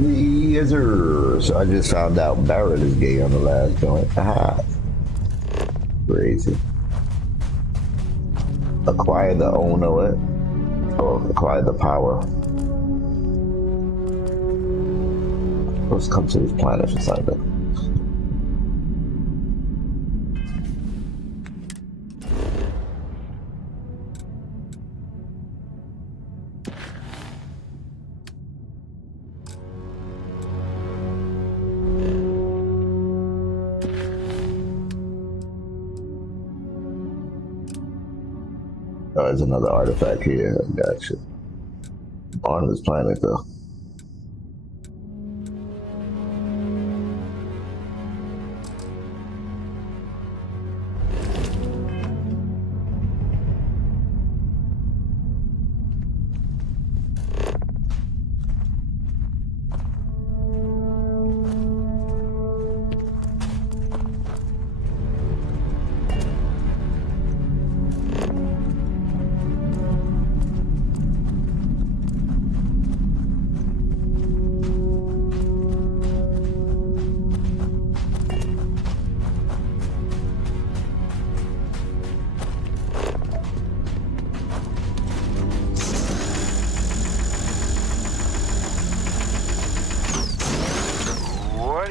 Yes, sir. So I just found out Barrett is gay on the last joint. Aha. Crazy. Acquire the owner it. Or acquire the power. Let's come to this planet for something. Oh, there's another artifact here. Gotcha. On this planet, though.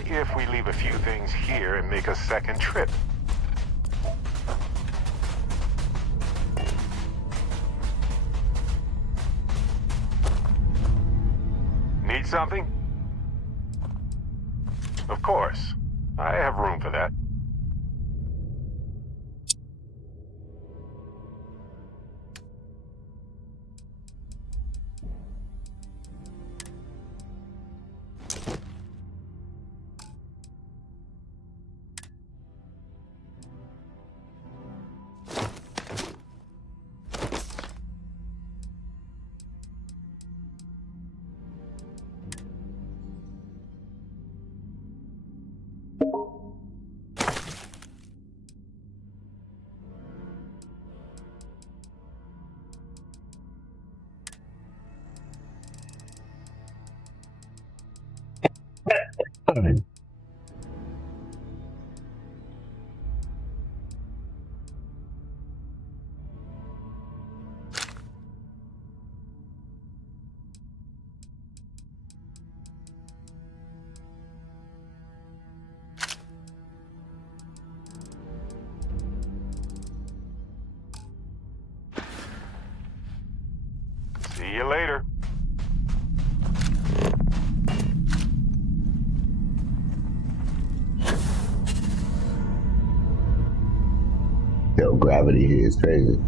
If we leave a few things here and make a second trip. Need something? Of course. I have room for that. See you later. Yo, gravity here is crazy.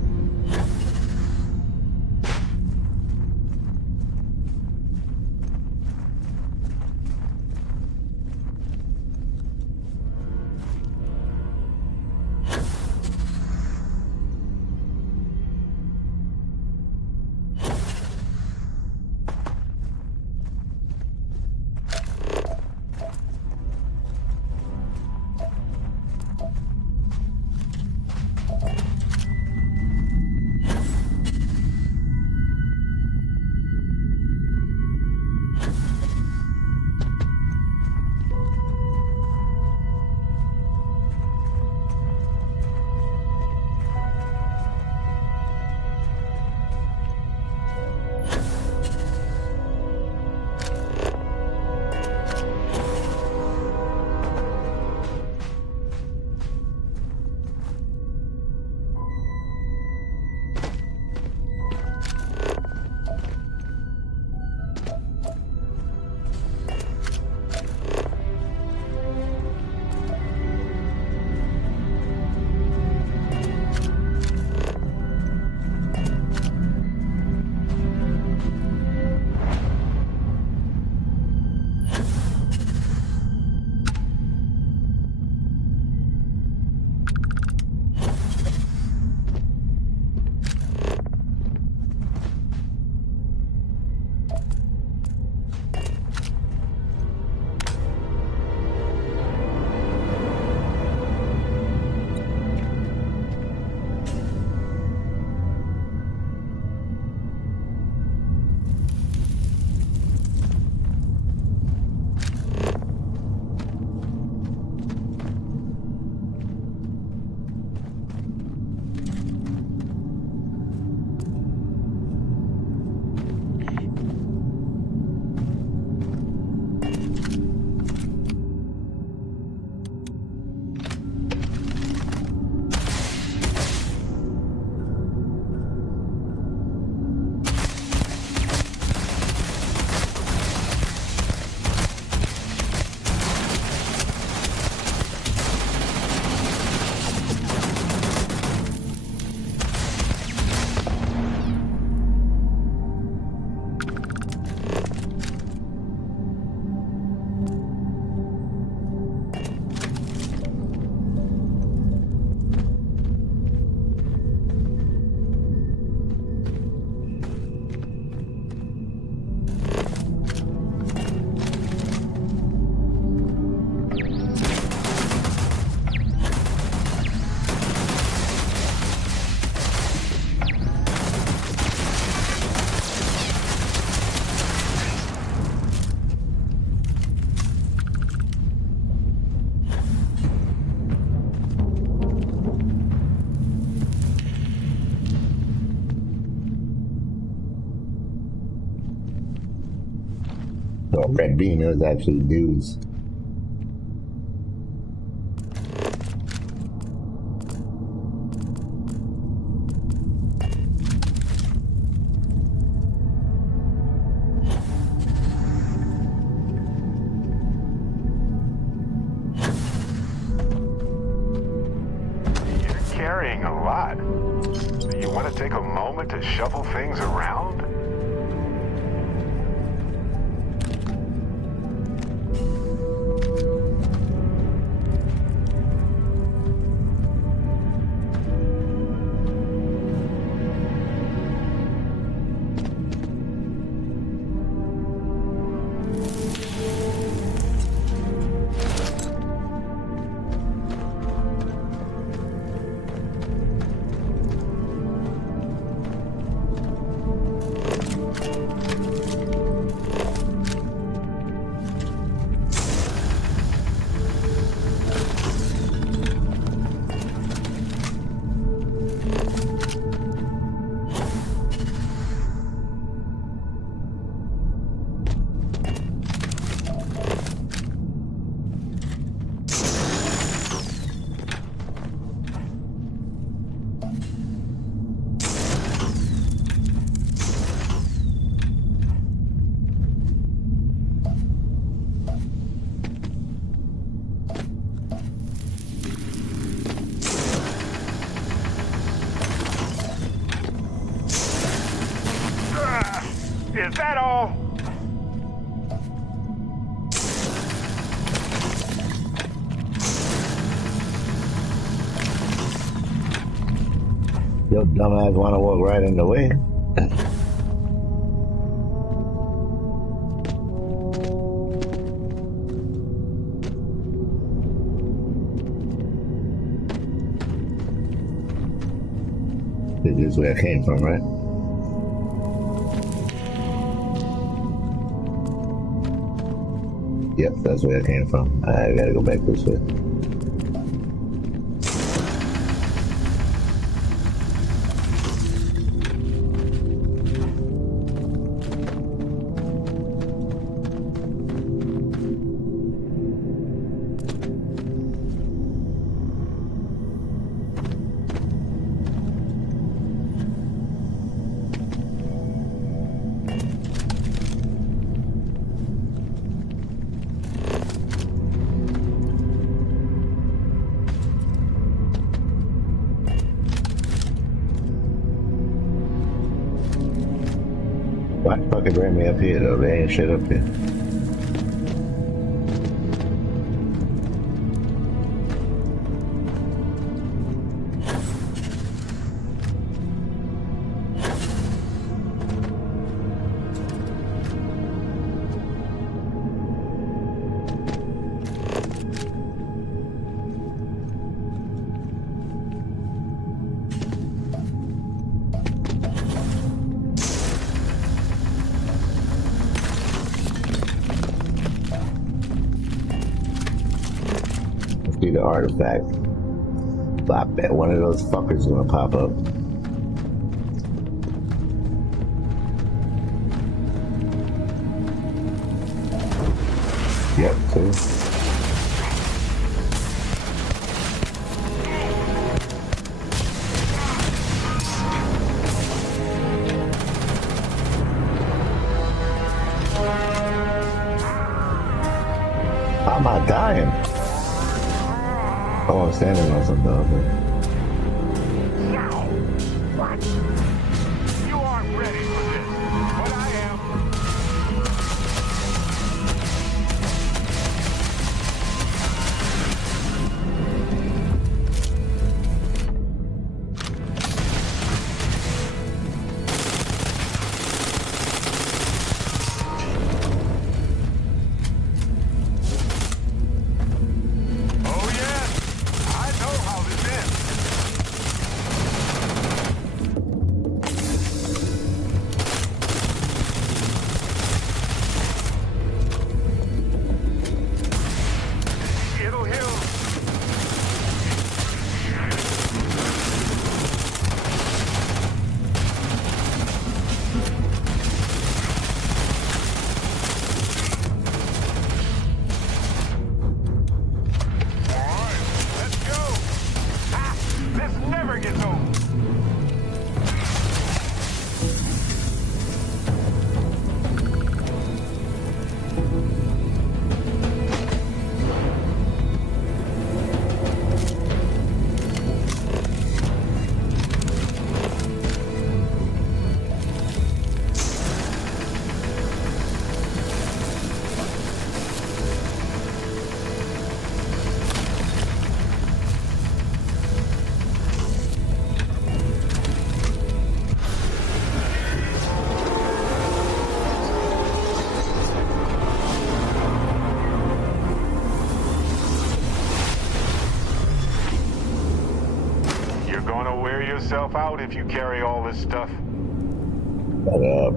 red beam, it was actually dudes. You're carrying a lot. Do you want to take a moment to shuffle things around? Is that all? Your dumbass want to walk right in the way. This is where I came from, right? Yep, that's where I came from. I gotta go back this way. Why the fuck it bring me up here though? There ain't shit up here. See the artifact. I bet one of those fuckers is gonna pop up. Yep, see? How am I dying? Oh, I'm standing on some dog. What? You aren't ready for this, but I am. Oh yes, I know how this ends. gonna wear yourself out if you carry all this stuff. Shut up.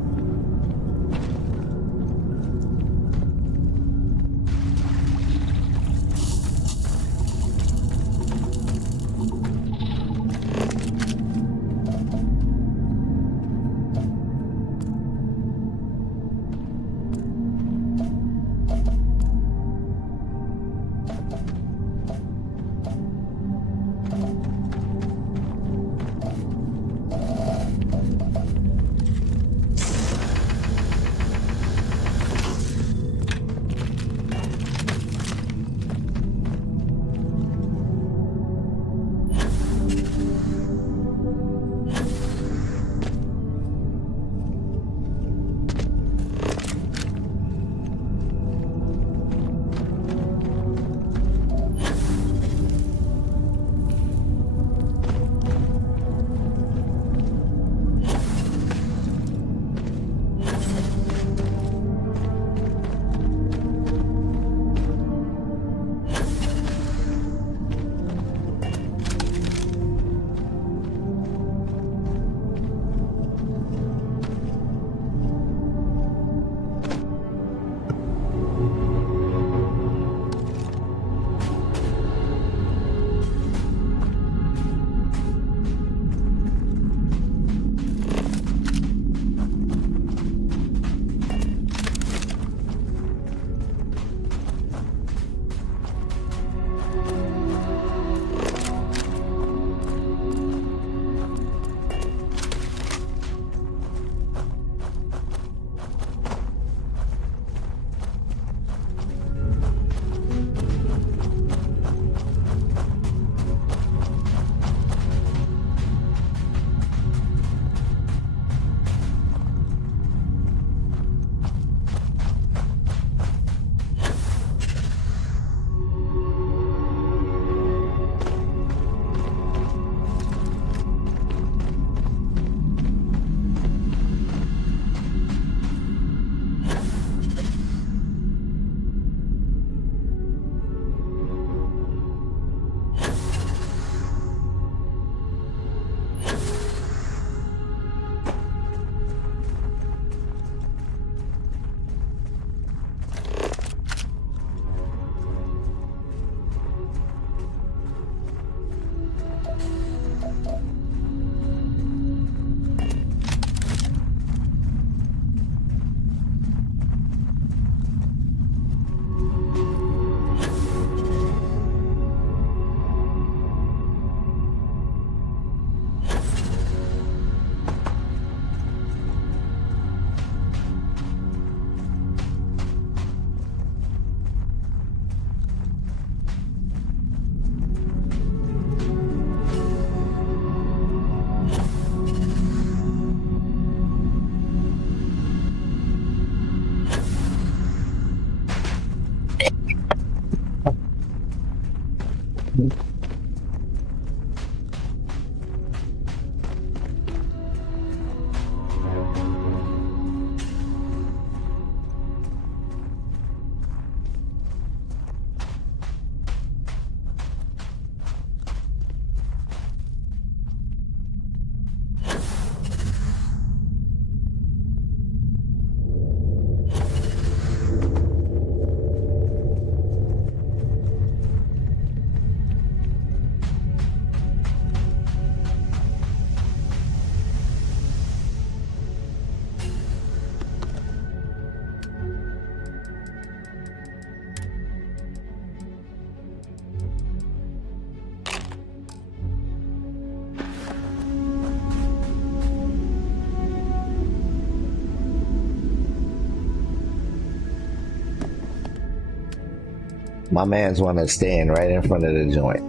My man's want to stand right in front of the joint.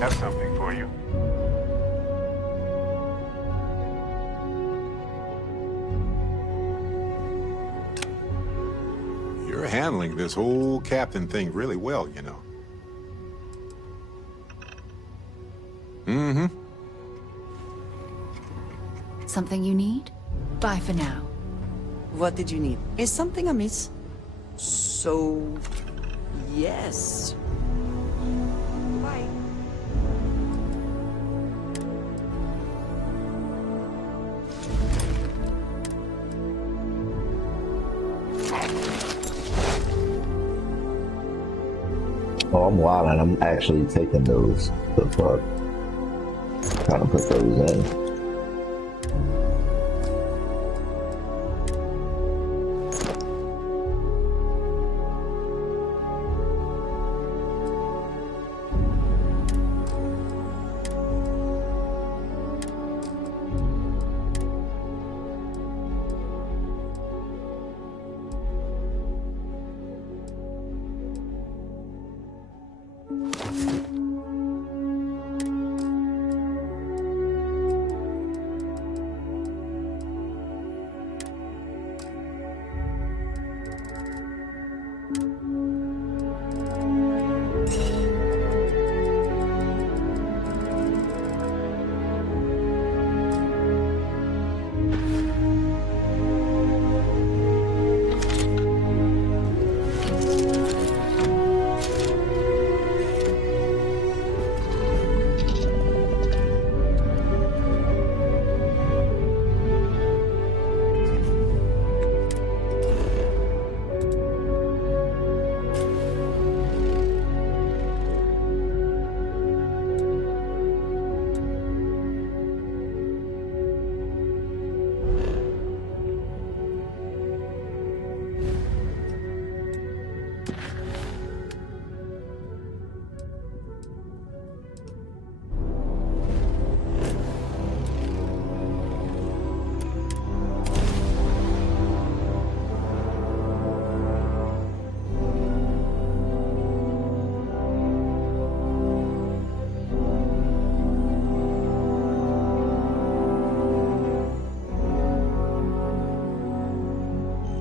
Have something for you. You're handling this whole captain thing really well, you know. Mm-hmm. Something you need? Bye for now. What did you need? Is something amiss? So... yes. Bye. Oh, I'm wild and I'm actually taking those. The fuck? Trying to put those in.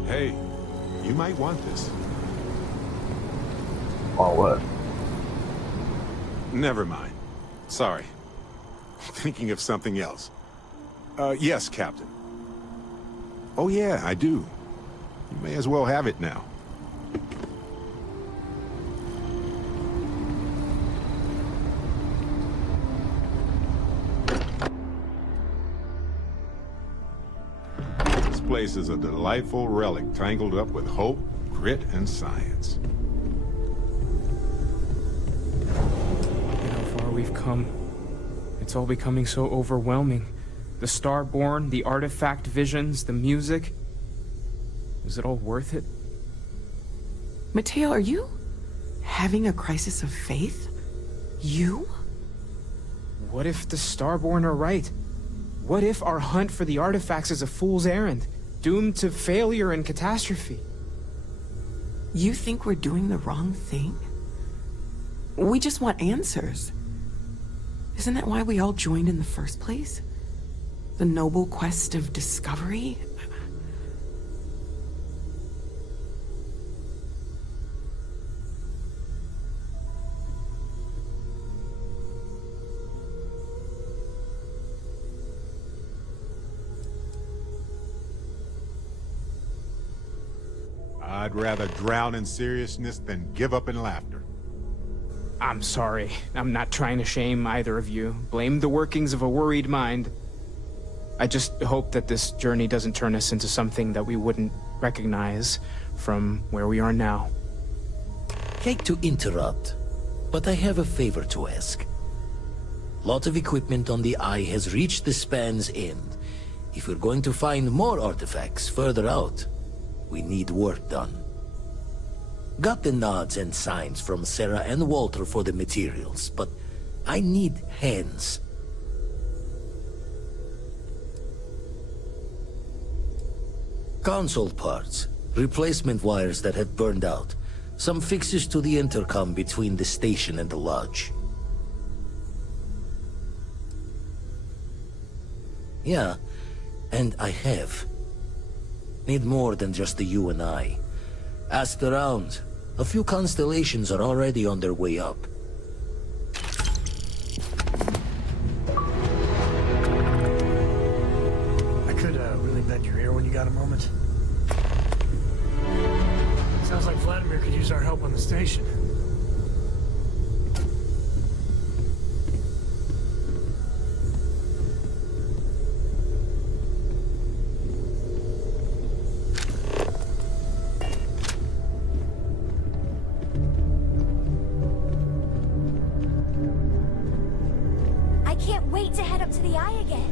Hey, you might want this. Or what? Never mind. Sorry. Thinking of something else. Yes, Captain. Oh yeah, I do. You may as well have it now. This place is a delightful relic tangled up with hope, grit, and science. Look at how far we've come. It's all becoming so overwhelming. The Starborn, the artifact visions, the music. Was it all worth it? Mateo, are you having a crisis of faith? You? What if the Starborn are right? What if our hunt for the artifacts is a fool's errand, doomed to failure and catastrophe? You think we're doing the wrong thing? We just want answers. Isn't that why we all joined in the first place? The noble quest of discovery? I'd rather drown in seriousness than give up in laughter. I'm sorry. I'm not trying to shame either of you. Blame the workings of a worried mind. I just hope that this journey doesn't turn us into something that we wouldn't recognize from where we are now. Hate to interrupt, but I have a favor to ask. Lot of equipment on the Eye has reached the span's end. If we're going to find more artifacts further out, we need work done. Got the nods and signs from Sarah and Walter for the materials, but I need hands. Console parts, replacement wires that have burned out, some fixes to the intercom between the station and the lodge. Yeah, and I have. Need more than just the you and I. Asked around. A few constellations are already on their way up. station. I can't wait to head up to the eye again.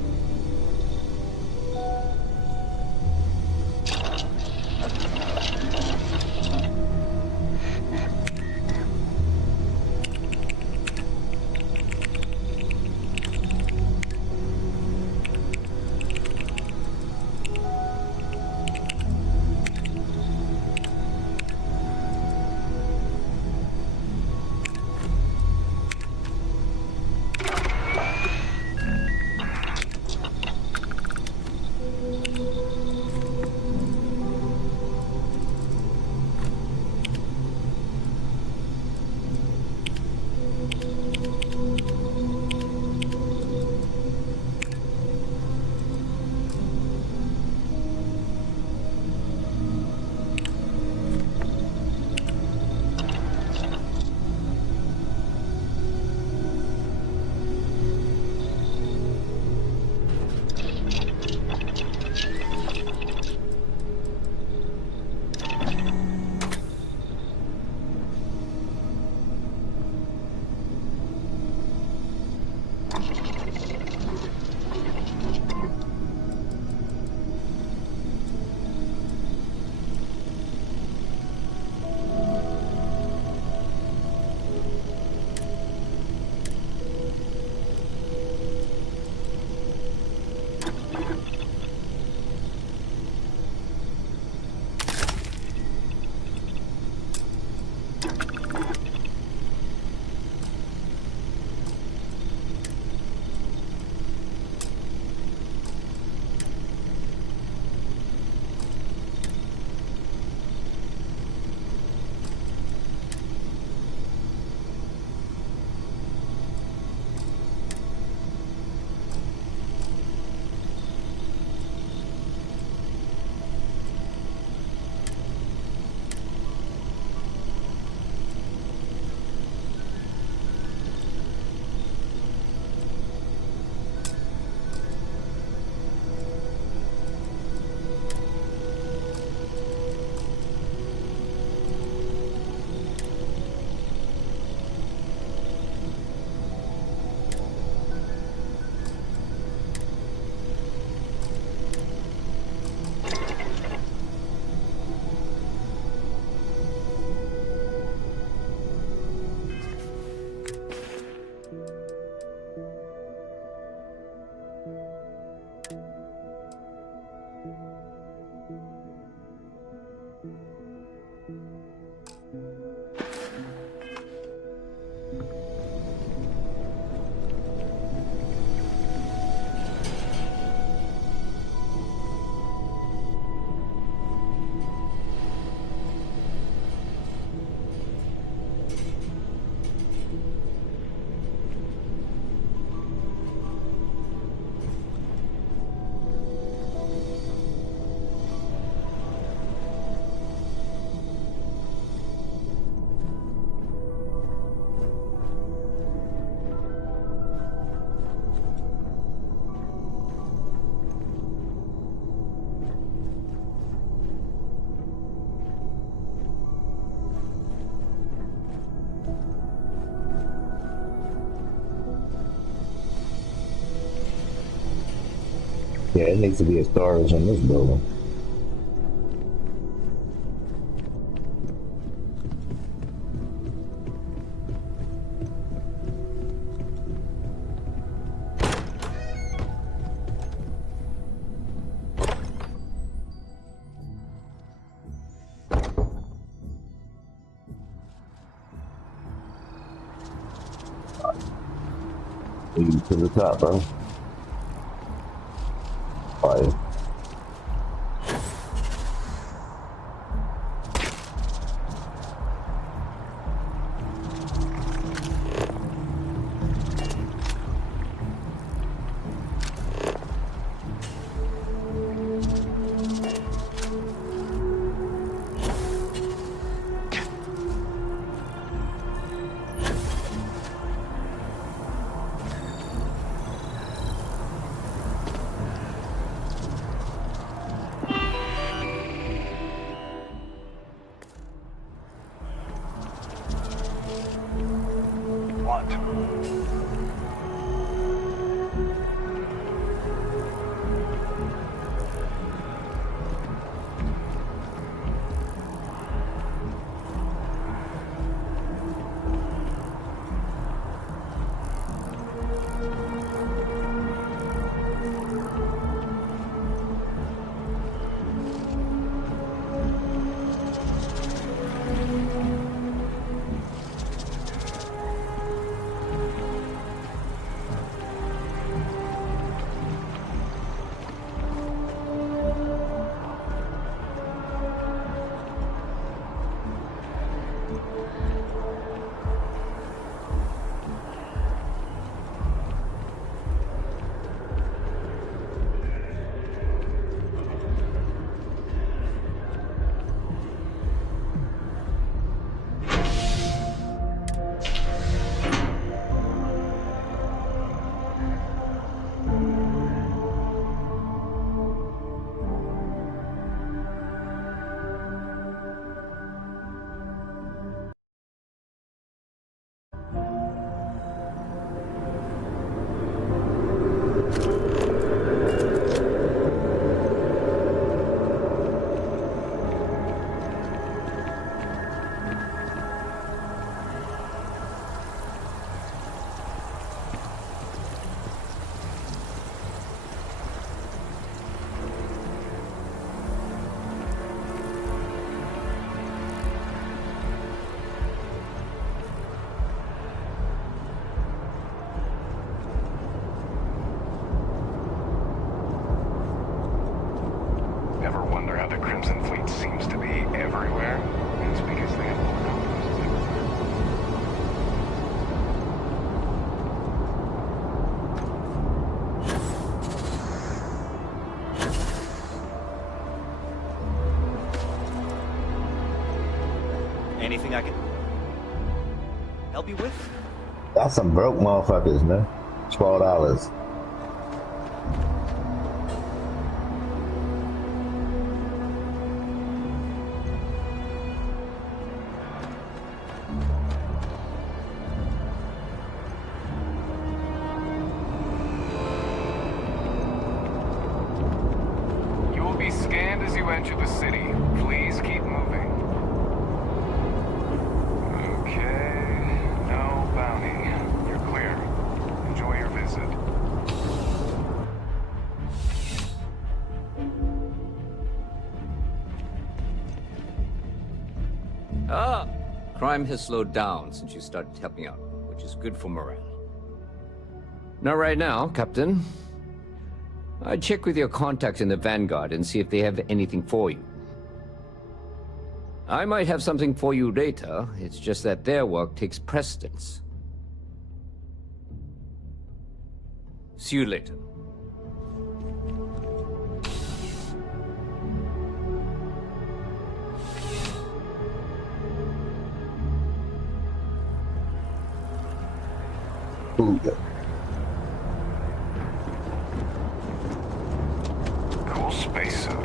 Yeah, it needs to be a stars in this building. Lead to the top, bro. Fire. hunt. Ever wonder how the Crimson Fleet seems to be everywhere? It's because they have more outposts everywhere. Anything I can help you with? That's some broke motherfuckers, man. $12. You will be scanned as you enter the city. Please keep moving. Okay, no bounty. You're clear. Enjoy your visit. Ah, crime has slowed down since you started helping out, which is good for morale. Now, right now, Captain, I'd check with your contacts in the Vanguard and see if they have anything for you. I might have something for you later, it's just that their work takes precedence. See you later. Ooh. Cool spacesuit.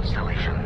constellation.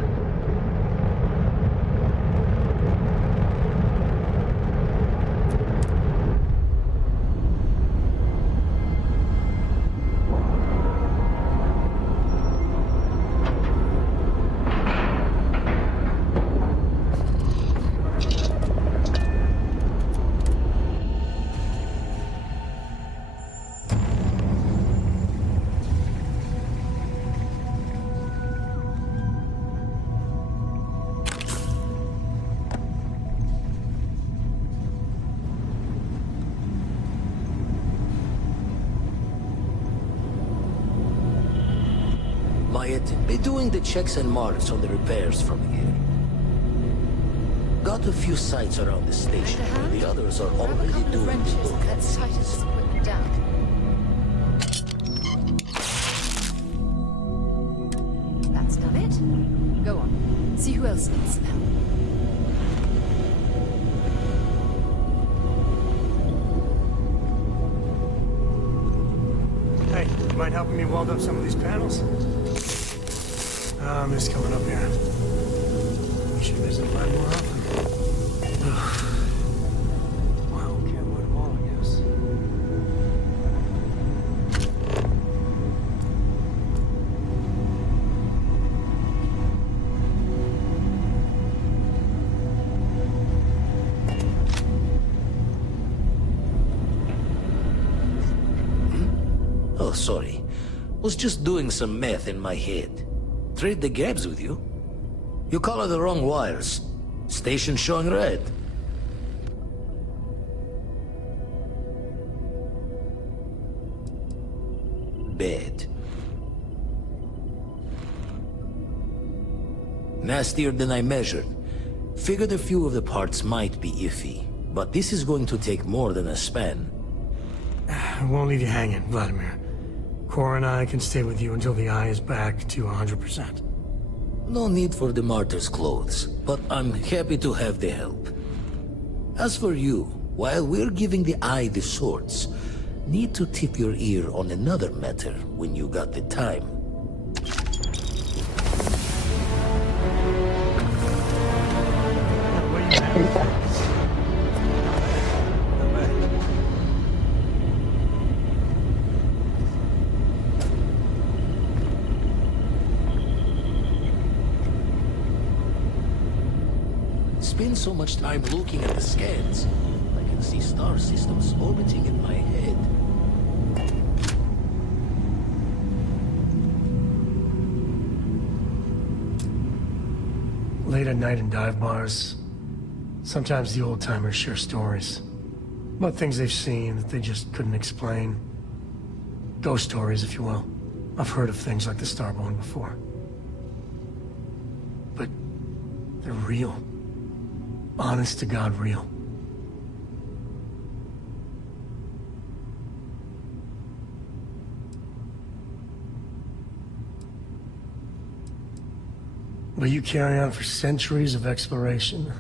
Be doing the checks and marks on the repairs from here. Got a few sites around the station. The others are already doing the look and sees. That's done it. Go on. See who else needs some help. Hey, you mind helping me weld up some of these panels? I'm just coming up here. We should visit mine more often. Well, can't win them all, I guess. Oh, sorry. Was just doing some math in my head. Trade the gaps with you? You color the wrong wires. Station showing red. Bad. Nastier than I measured. Figured a few of the parts might be iffy, but this is going to take more than a span. I won't leave you hanging, Vladimir. Cora and I can stay with you until the eye is back to 100%. No need for the martyr's clothes, but I'm happy to have the help. As for you, while we're giving the eye the sorts, need to tip your ear on another matter when you got the time. Spend so much time looking at the scans, I can see star systems orbiting in my head. Late at night in dive bars, sometimes the old-timers share stories about things they've seen that they just couldn't explain. Ghost stories, if you will. I've heard of things like the Starborn before. But they're real. Honest to God, real. But you carry on for centuries of exploration,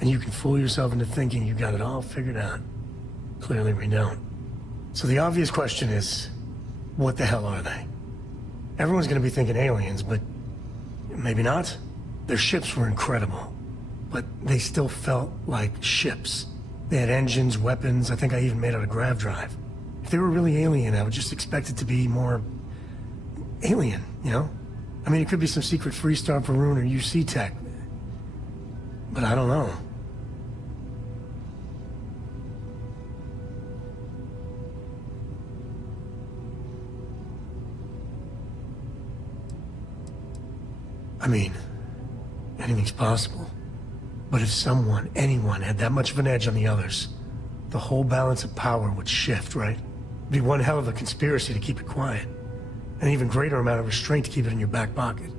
and you can fool yourself into thinking you got it all figured out. Clearly we don't. So the obvious question is, what the hell are they? Everyone's gonna be thinking aliens, but maybe not. Their ships were incredible. But they still felt like ships. They had engines, weapons, I think I even made out a grav drive. If they were really alien, I would just expect it to be more... alien, you know? I mean, it could be some secret Freestar Varun or UC tech. But I don't know. I mean, anything's possible. But if someone, anyone, had that much of an edge on the others, the whole balance of power would shift, right? It'd be one hell of a conspiracy to keep it quiet. An even greater amount of restraint to keep it in your back pocket.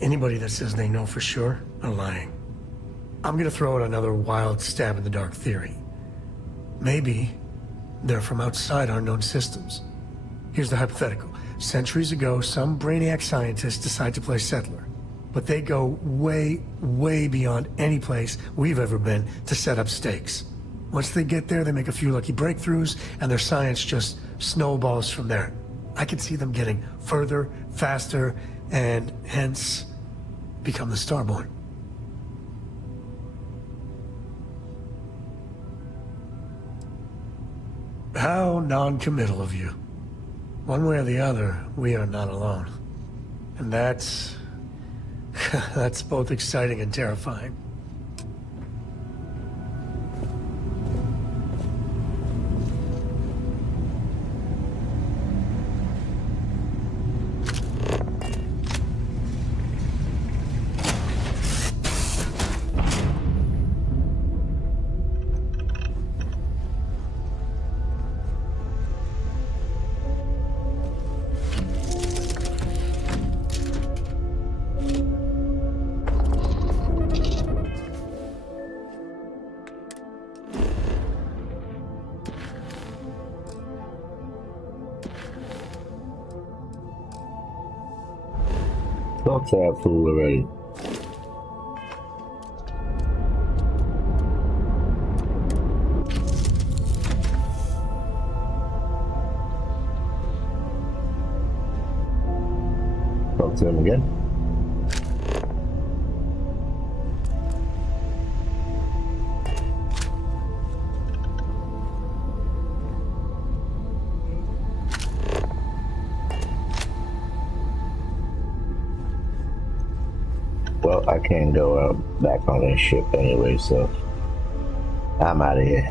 Anybody that says they know for sure are lying. I'm gonna throw out another wild stab in the dark theory. Maybe they're from outside our known systems. Here's the hypothetical. Centuries ago, some brainiac scientists decide to play settler. but they go way, way beyond any place we've ever been to set up stakes. Once they get there, they make a few lucky breakthroughs, and their science just snowballs from there. I can see them getting further, faster, and hence become the Starborn. How non-committal of you. One way or the other, we are not alone. And that's both exciting and terrifying. Talk to that fool already. Talk to him again. Well, I can't go out back on this ship anyway, so I'm out of here.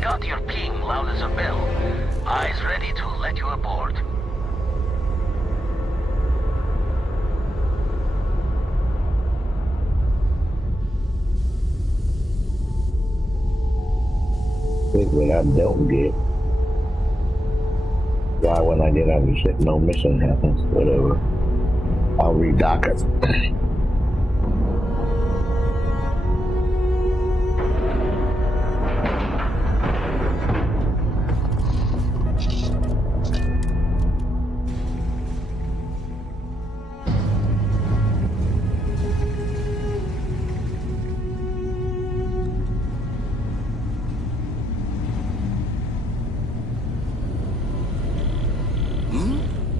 Got your ping loud as a bell. Eyes ready to let you aboard. What I don't get. Why when I get on the ship no mission happens, whatever. I'll redock it.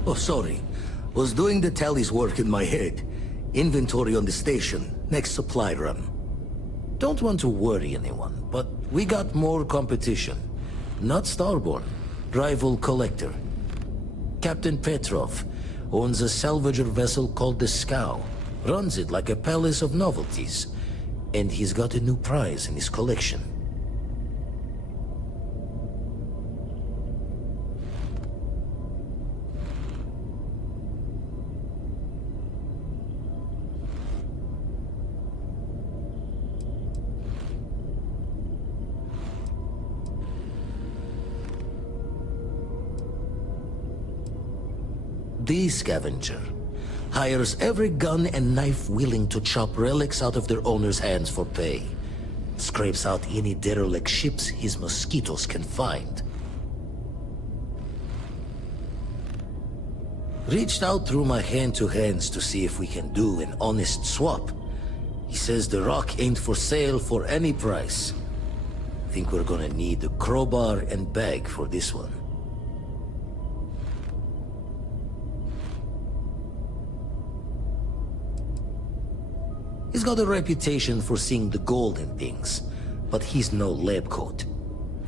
Oh, sorry. Was doing the tally's work in my head. Inventory on the station, next supply run. Don't want to worry anyone, but we got more competition. Not Starborn, rival collector. Captain Petrov owns a salvager vessel called the Scow. Runs it like a palace of novelties. And he's got a new prize in his collection. The Scavenger hires every gun and knife willing to chop relics out of their owner's hands for pay. Scrapes out any derelict ships his mosquitoes can find. Reached out through my hand-to-hands to see if we can do an honest swap. He says the rock ain't for sale for any price. Think we're gonna need a crowbar and bag for this one. He's got a reputation for seeing the gold in things, but he's no lab coat.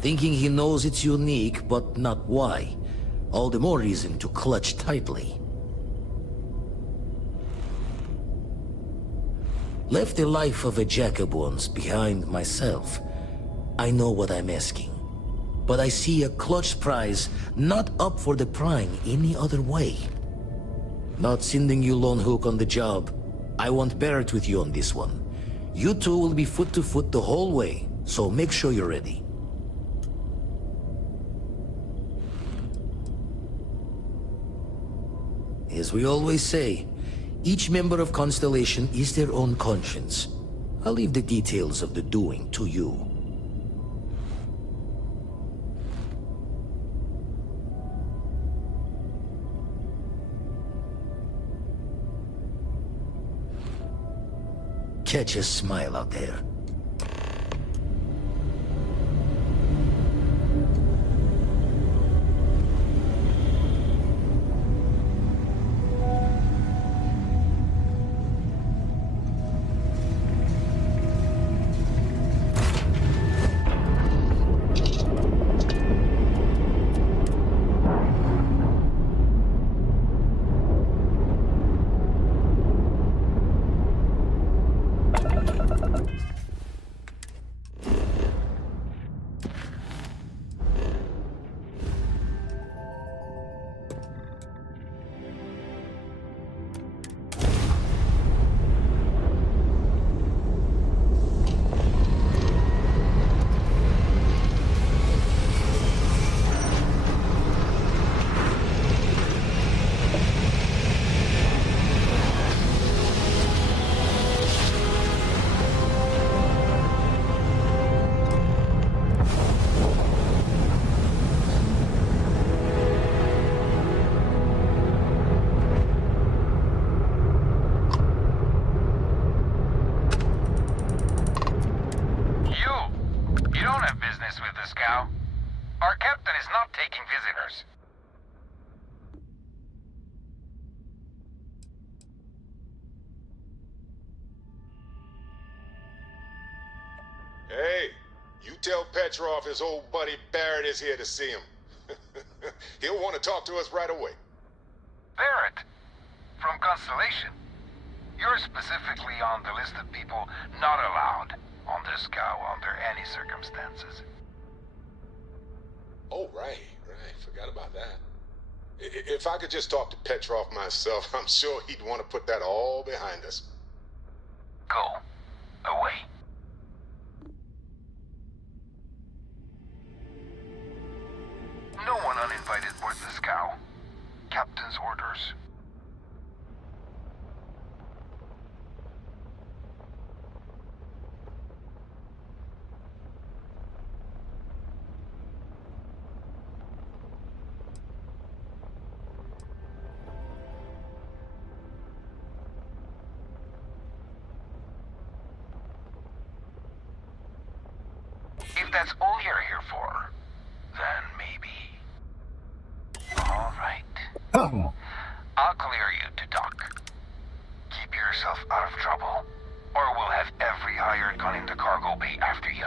Thinking he knows it's unique, but not why. All the more reason to clutch tightly. Left the life of a jack-of-bones behind myself. I know what I'm asking. But I see a clutch prize not up for the prying any other way. Not sending you lone hook on the job. I want Barrett with you on this one. You two will be foot to foot the whole way, so make sure you're ready. As we always say, each member of Constellation is their own conscience. I'll leave the details of the doing to you. Catch a smile out there. Our captain is not taking visitors. Hey, you tell Petrov his old buddy Barrett is here to see him. He'll want to talk to us right away. Barrett, from Constellation. You're specifically on the list of people not allowed on this cow under any circumstances. Oh, right. Forgot about that. If I could just talk to Petrov myself, I'm sure he'd want to put that all behind us. Go. Away. No one uninvited boards the scow. Captain's orders. If that's all you're here for, then maybe. All right. I'll clear you to dock. Keep yourself out of trouble, or we'll have every hired gun in the cargo bay after you.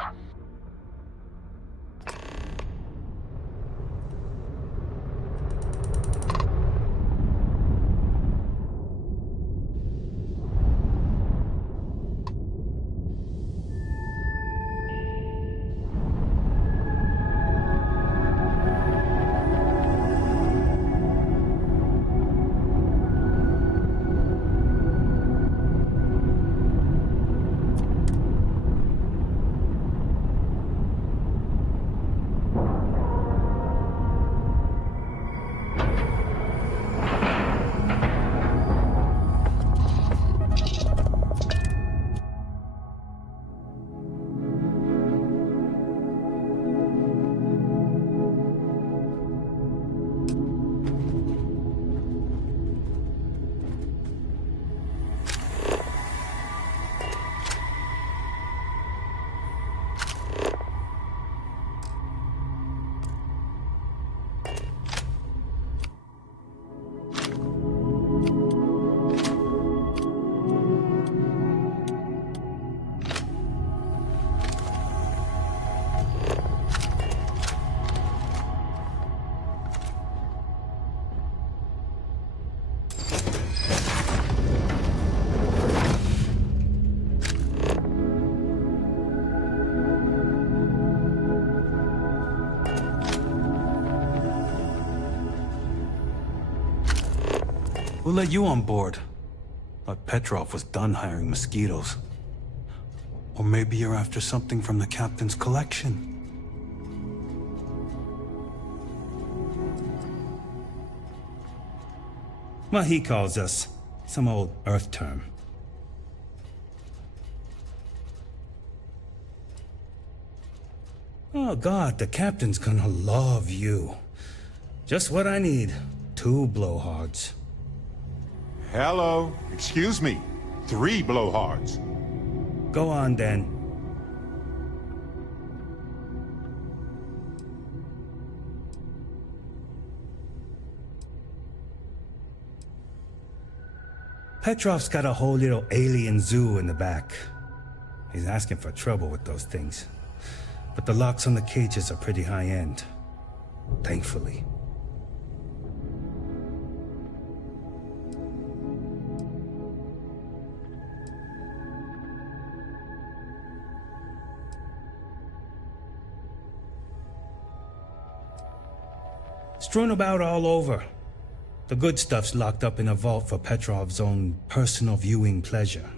Who let you on board? Thought Petrov was done hiring mosquitoes. Or maybe you're after something from the captain's collection. Well, he calls us some old Earth term. Oh God, the captain's gonna love you. Just what I need. 2 blowhards. Hello. Excuse me. 3 blowhards. Go on, then. Petrov's got a whole little alien zoo in the back. He's asking for trouble with those things. But the locks on the cages are pretty high-end. Thankfully. Strewn about all over. The good stuff's locked up in a vault for Petrov's own personal viewing pleasure.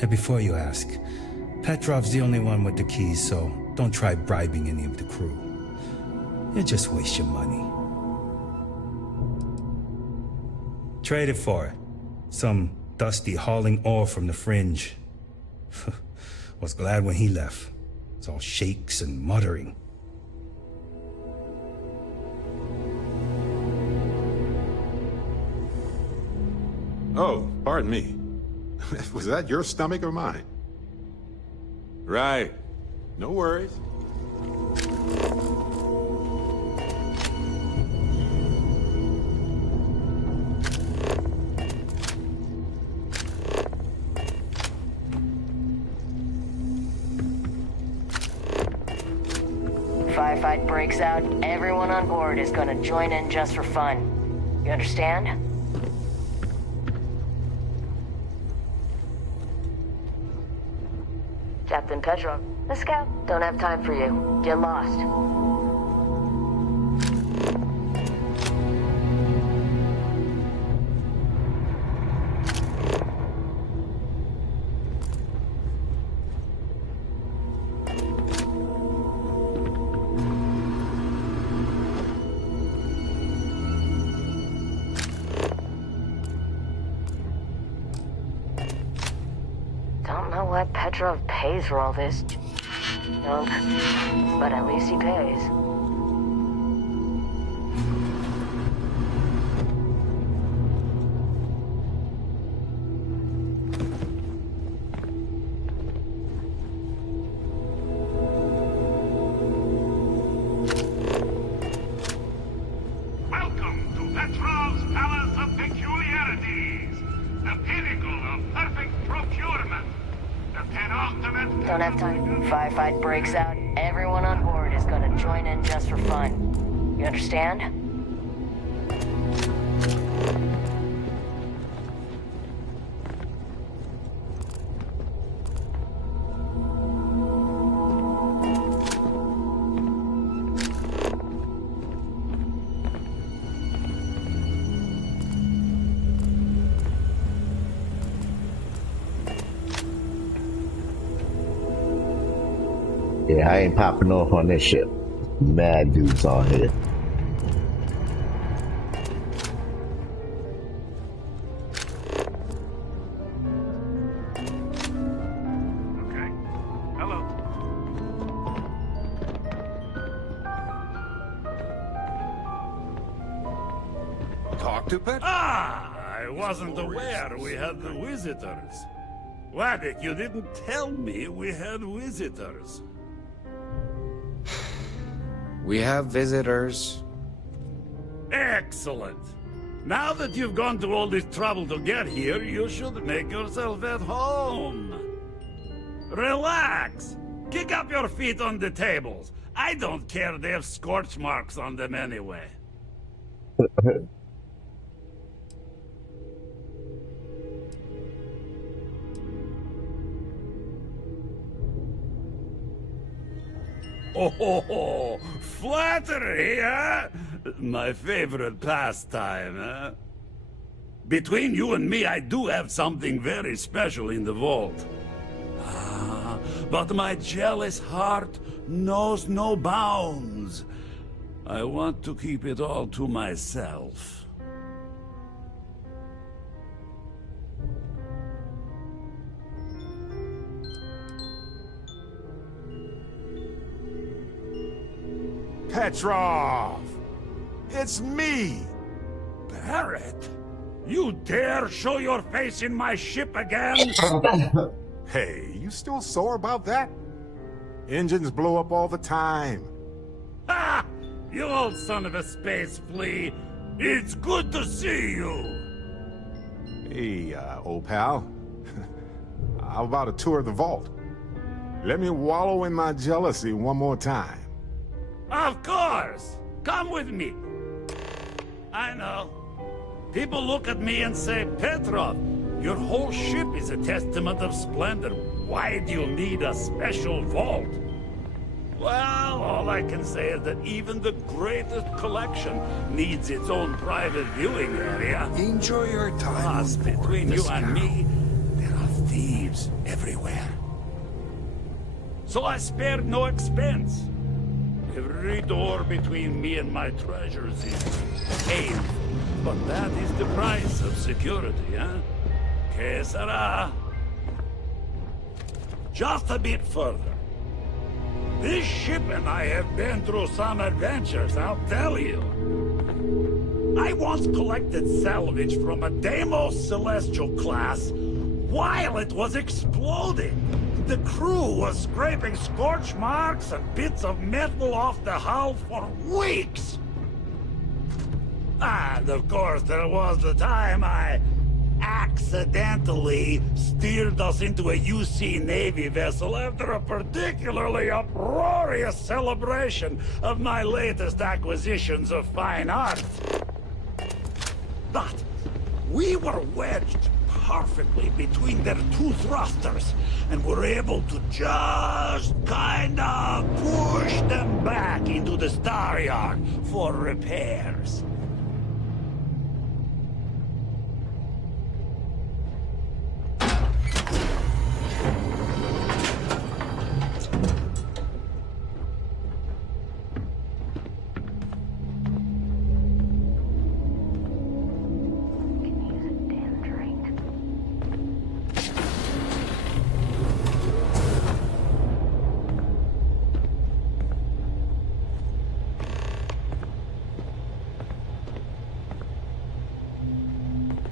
And before you ask, Petrov's the only one with the keys, so don't try bribing any of the crew. You'll just waste your money. Trade it for it. Some dusty hauling ore from the fringe. Was glad when he left. It's all shakes and muttering. Oh, pardon me. Was that your stomach or mine? Right. No worries. Firefight breaks out, everyone on board is gonna join in just for fun. You understand? Captain Petrov, the scout. Don't have time for you. Get lost. Don't know what Petrov pays for all this junk, but at least he pays. Welcome to Petrov's Palace of Peculiarities, the pinnacle of perfect procurement. Don't have time. Firefight breaks out. Everyone on board is gonna join in just for fun. You understand? Yeah, I ain't popping off on this ship. Mad dudes on here. Okay. Hello. Talk to Pet. I wasn't aware we had visitors. Wadik, you didn't tell me we had visitors. We have visitors. Excellent. Now that you've gone to all this trouble to get here, you should make yourself at home. Relax. Kick up your feet on the tables. I don't care they have scorch marks on them anyway. Oh, flattery, huh? My favorite pastime, huh? Between you and me, I do have something very special in the vault. But my jealous heart knows no bounds. I want to keep it all to myself. Petrov! It's me! Barrett? You dare show your face in my ship again? Hey, you still sore about that? Engines blow up all the time. Ha! You old son of a space flea! It's good to see you! Hey, old pal. How about a tour of the vault? Let me wallow in my jealousy one more time. Of course! Come with me! I know. People look at me and say, Petrov, your whole ship is a testament of splendor. Why do you need a special vault? Well, all I can say is that even the greatest collection needs its own private viewing area. Enjoy your time. Plus, between you and me, there are thieves everywhere. So I spared no expense. Every door between me and my treasures is painful. But that is the price of security, huh? Que sera? Just a bit further. This ship and I have been through some adventures, I'll tell you. I once collected salvage from a Deimos Celestial class while it was exploding. The crew was scraping scorch marks and bits of metal off the hull for weeks. And of course, there was the time I accidentally steered us into a UC Navy vessel after a particularly uproarious celebration of my latest acquisitions of fine art. But we were wedged perfectly between their two thrusters and were able to just kinda push them back into the star yard for repairs.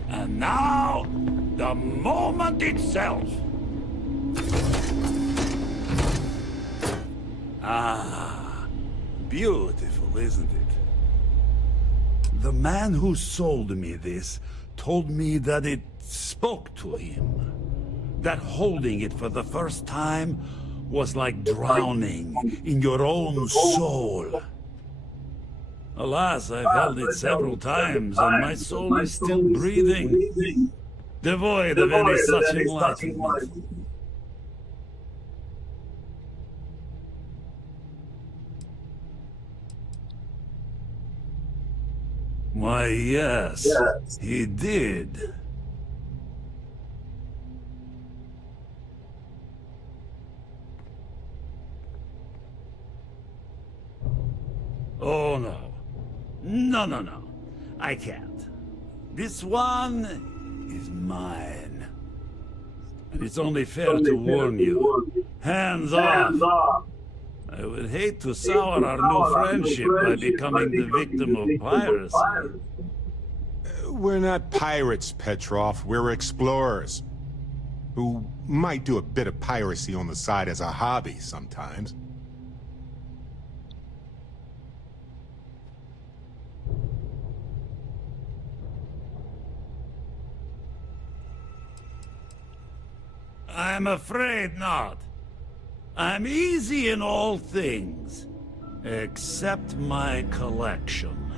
And now, the moment itself. Ah, beautiful, isn't it? The man who sold me this told me that it spoke to him. That holding it for the first time was like drowning in your own soul. Alas, I've held it several times, and my soul is still breathing, devoid of any such enlightenment. Why, yes, he did. Oh, no. No. I can't. This one is mine. And it's only fair to warn you. Hands off! I would hate to sour our new friendship by becoming the victim of piracy. We're not pirates, Petrov. We're explorers. Who might do a bit of piracy on the side as a hobby sometimes. I'm afraid not. I'm easy in all things, except my collection.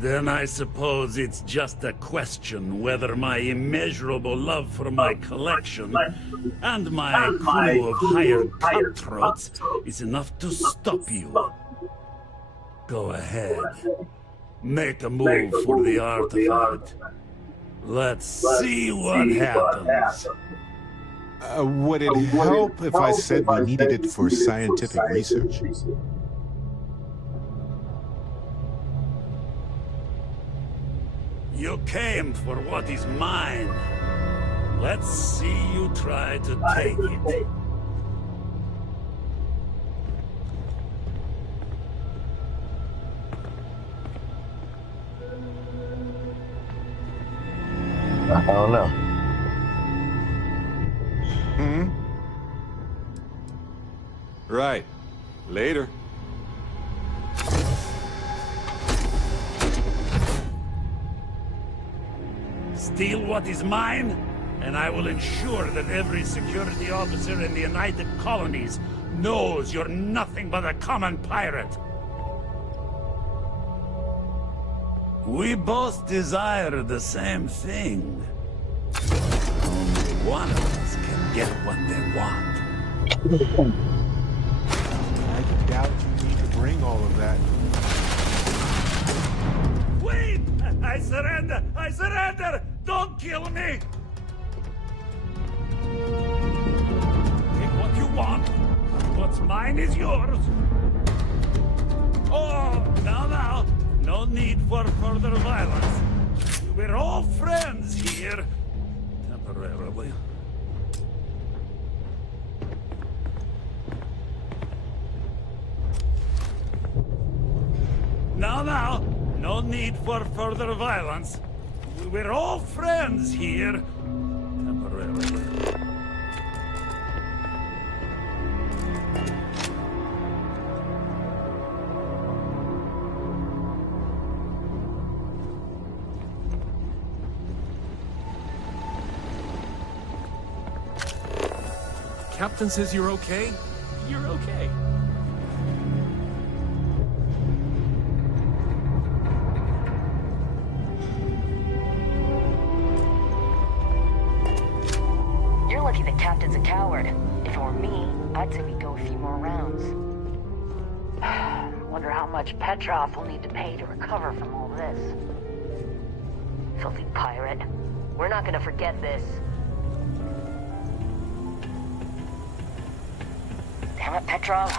Then I suppose it's just a question whether my immeasurable love for my collection and my crew of hired cutthroats is enough to stop you. Go ahead. Make a move for the artifact. Let's see what happens. Would it help if I said we needed it for scientific research? You came for what is mine. Let's see you try to take it. I don't know. Right. Later. Steal what is mine, and I will ensure that every security officer in the United Colonies knows you're nothing but a common pirate. We both desire the same thing. Only one of us can get what they want. I doubt you need to bring all of that. Wait! I surrender! I surrender! Don't kill me! Take what you want. What's mine is yours. Oh, now. No need for further violence. We're all friends here. Temporarily. Now. No need for further violence. We're all friends here. Temporarily. Captain says you're okay? You're okay. You're lucky the captain's a coward. If it were me, I'd say we go a few more rounds. Wonder how much Petrov will need to pay to recover from all this. Filthy pirate. We're not gonna forget this. Damn it, Petrov.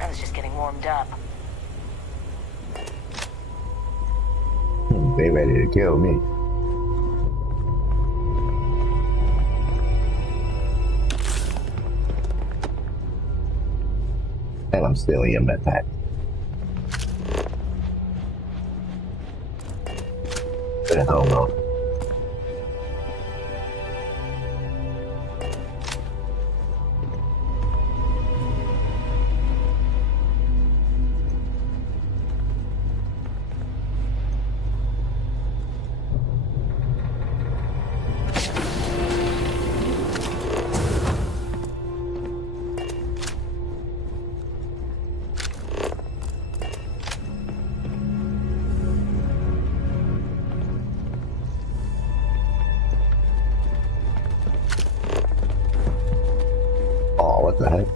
I was just getting warmed up. They ready to kill me. And I'm still in that pack. But I don't know. What the heck?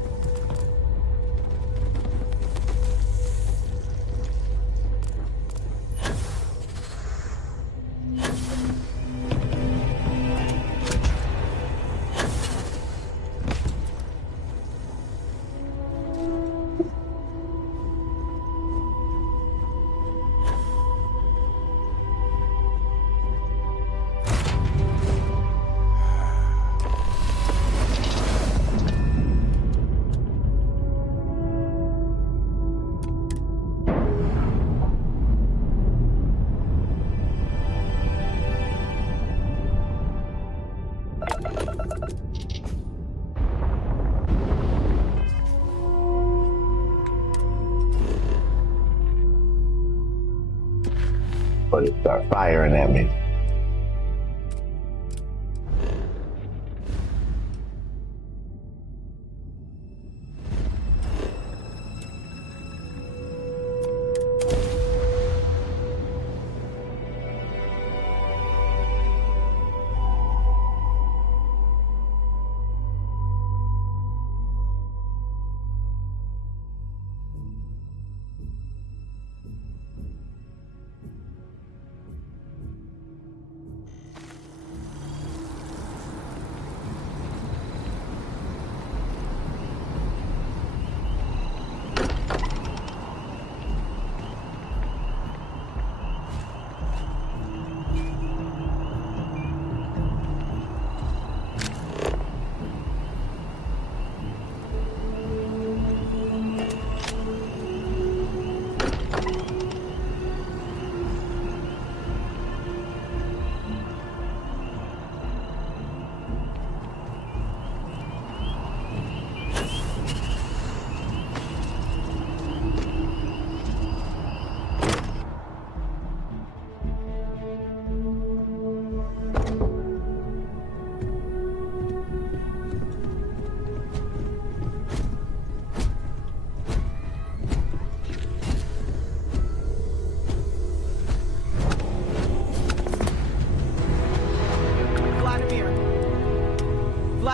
But it started firing at me.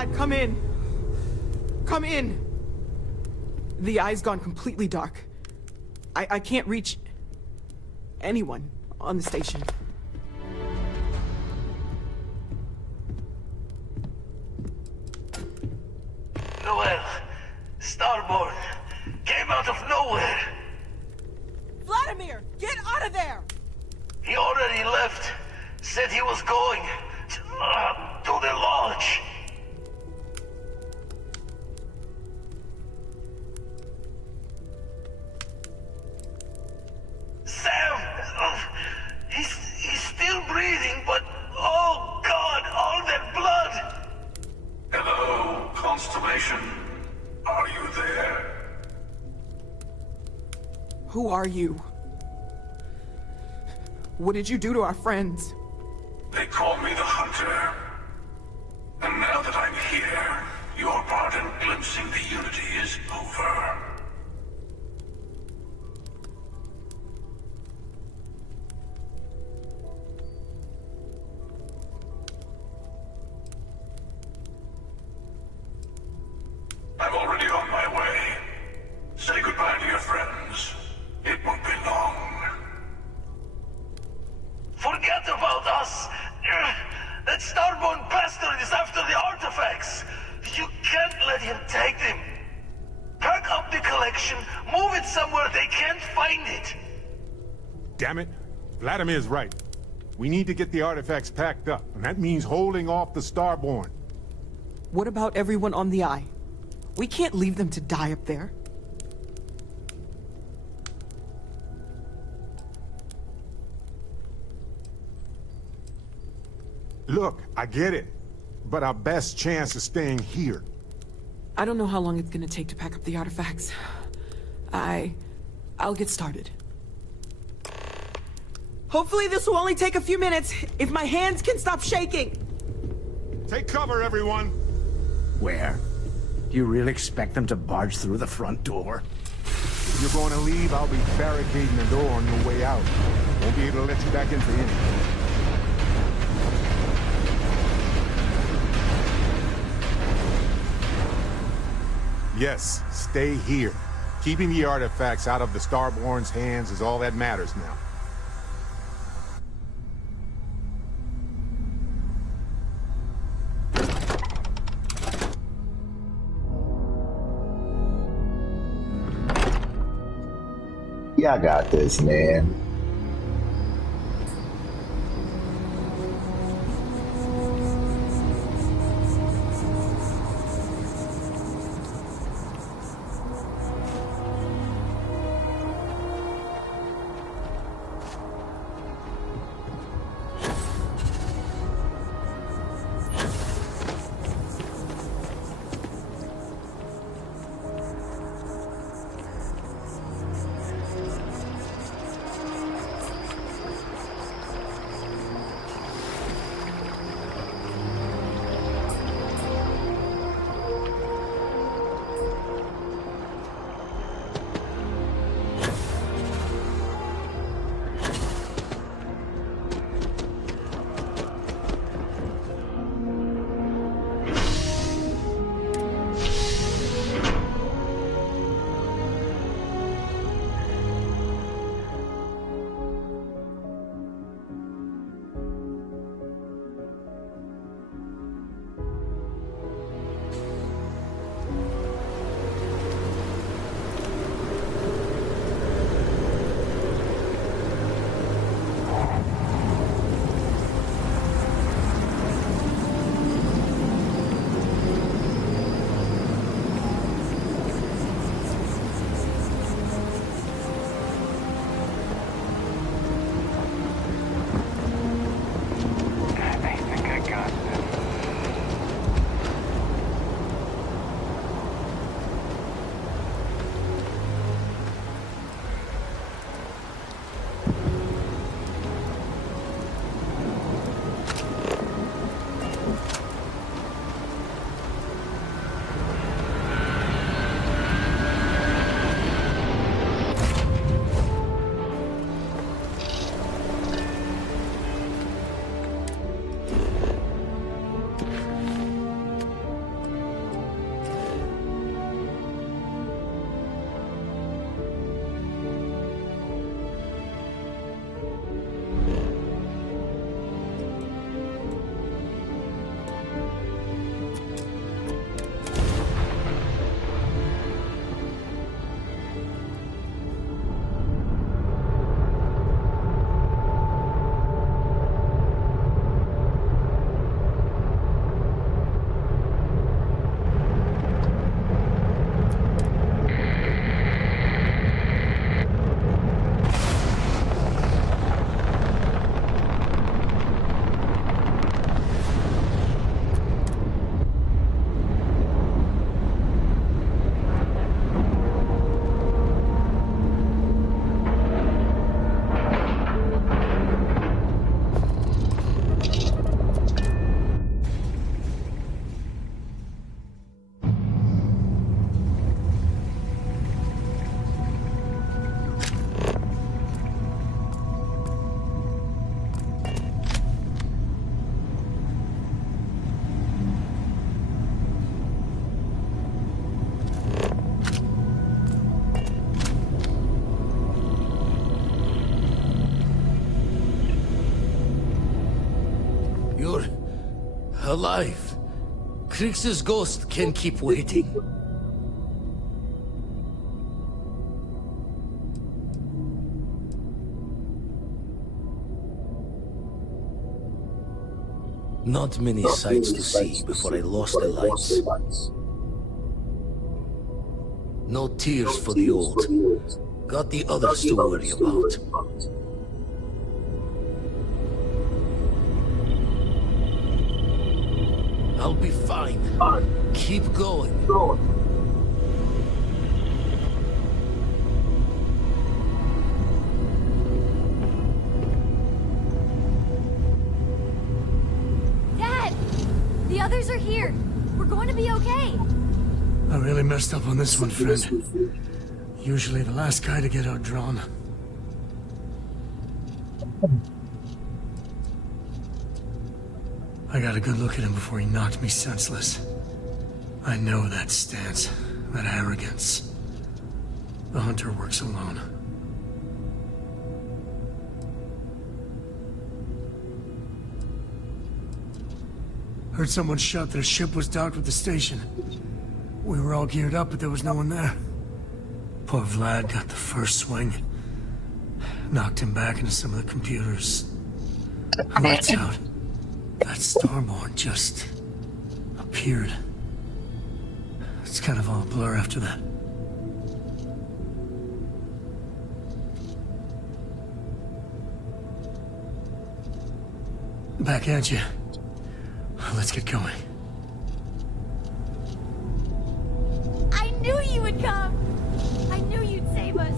God, come in. Come in. The eye's gone completely dark. I can't reach anyone on the station. Noel, Starborn, came out of nowhere. Vladimir, get out of there! He already left. Said he was going to the lodge. Sam! He's still breathing, but oh God, all that blood! Hello, Constellation. Are you there? Who are you? What did you do to our friends? They call me the Hunter. And now that I'm here, your part in glimpsing the Unity is over. I'm already on my way. Say goodbye to your friends. It won't be long. Forget about us! That Starborn bastard is after the artifacts! You can't let him take them! Pack up the collection, move it somewhere they can't find it! Damn it. Vladimir's right. We need to get the artifacts packed up, and that means holding off the Starborn. What about everyone on the Eye? We can't leave them to die up there. Look, I get it, but our best chance is staying here. I don't know how long it's gonna take to pack up the artifacts. I'll get started. Hopefully this will only take a few minutes, if my hands can stop shaking! Take cover, everyone! Where? Do you really expect them to barge through the front door? If you're going to leave, I'll be barricading the door on your way out. Won't be able to let you back in for anything. Yes, stay here. Keeping the artifacts out of the Starborn's hands is all that matters now. Yeah, I got this, man. Alive. Krix's ghost can keep waiting. Not many sights to see before I lost the lights. No tears for the old. Got the others to worry about. I'll be fine. Keep going. Dad! The others are here. We're going to be okay. I really messed up on this one, friend. Usually the last guy to get outdrawn. I got a good look at him before he knocked me senseless. I know that stance, that arrogance. The hunter works alone. Heard someone shout that a ship was docked with the station. We were all geared up, but there was no one there. Poor Vlad got the first swing. Knocked him back into some of the computers. Lights out. That Starborn just appeared. It's kind of all a blur after that. Back at you. Let's get going. I knew you would come! I knew you'd save us!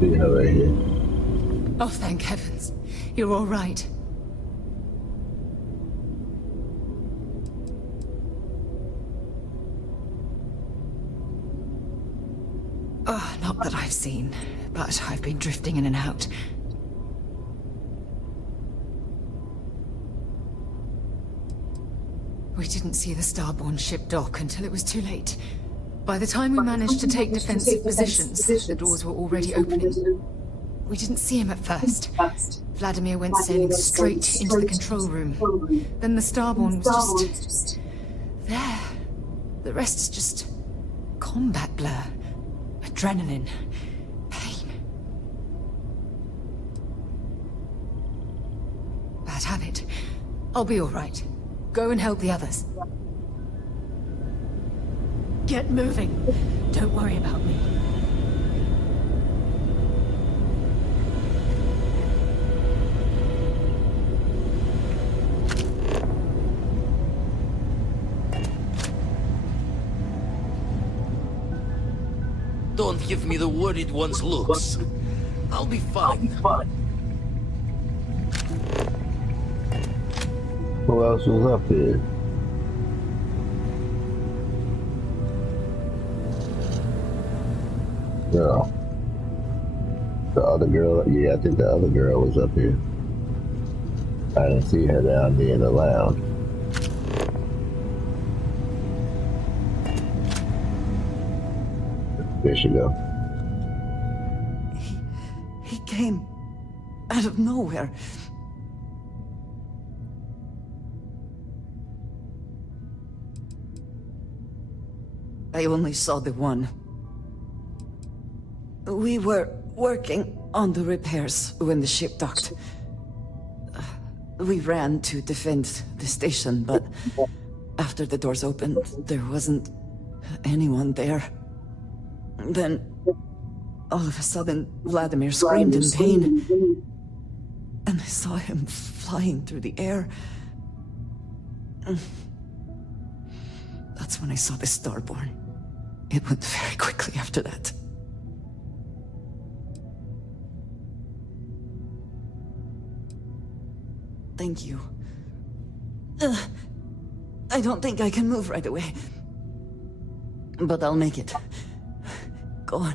Yeah, right here. Oh, thank heavens. You're all right. Oh, not that I've seen, but I've been drifting in and out. We didn't see the Starborn ship dock until it was too late. By the time we managed to take defensive positions, the doors were already opening. We didn't see him at first. Vladimir went sailing straight into the control room. Then the Starborn was just there. The rest is just combat blur. Adrenaline. Pain. Bad habit. I'll be all right. Go and help the others. Get moving. Don't worry about me. Don't give me the worried one's looks. I'll be fine. Who else was up here? Girl. The other girl, yeah, I think the other girl was up here. I didn't see her down there in the lounge. There she go. He came out of nowhere. I only saw the one. We were working on the repairs when the ship docked. We ran to defend the station, but after the doors opened, there wasn't anyone there. Then, all of a sudden, Vladimir screamed in pain, and I saw him flying through the air. That's when I saw the Starborn. It went very quickly after that. Thank you. I don't think I can move right away. But I'll make it. Go on.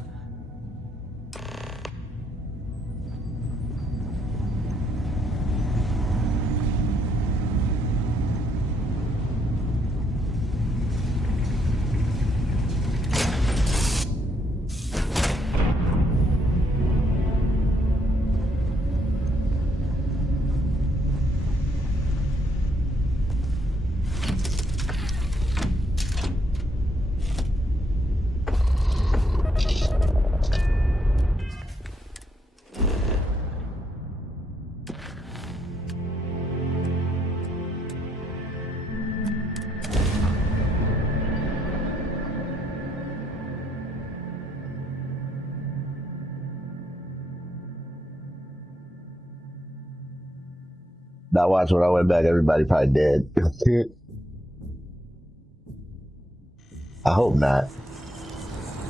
I watched when I went back, everybody probably dead. I hope not.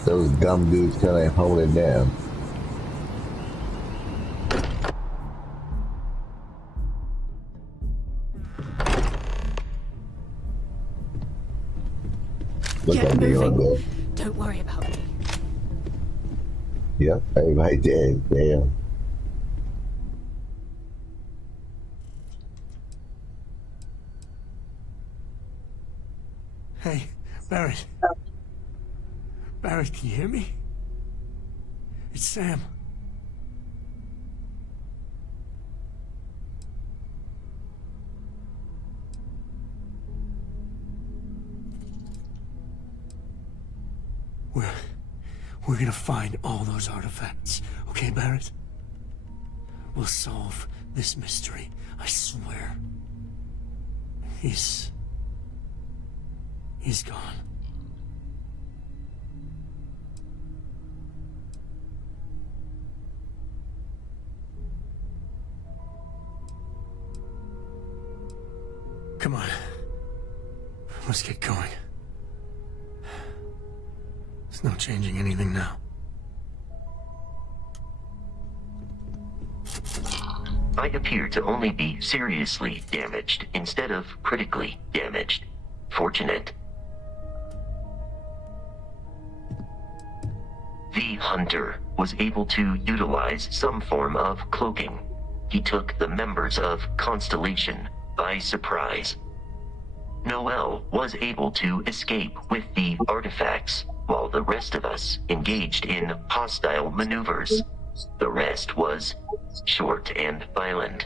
Those dumb dudes can't hold it down. Look Get like they all moving. dead. Don't worry about me. Yep, everybody dead. Damn. Hey, Barrett. Barrett, can you hear me? It's Sam. We're gonna find all those artifacts, okay, Barrett? We'll solve this mystery, I swear. He's gone. Come on. Let's get going. There's no changing anything now. I appear to only be seriously damaged instead of critically damaged. Fortunate. The hunter was able to utilize some form of cloaking. He took the members of Constellation by surprise. Noel was able to escape with the artifacts, while the rest of us engaged in hostile maneuvers. The rest was short and violent.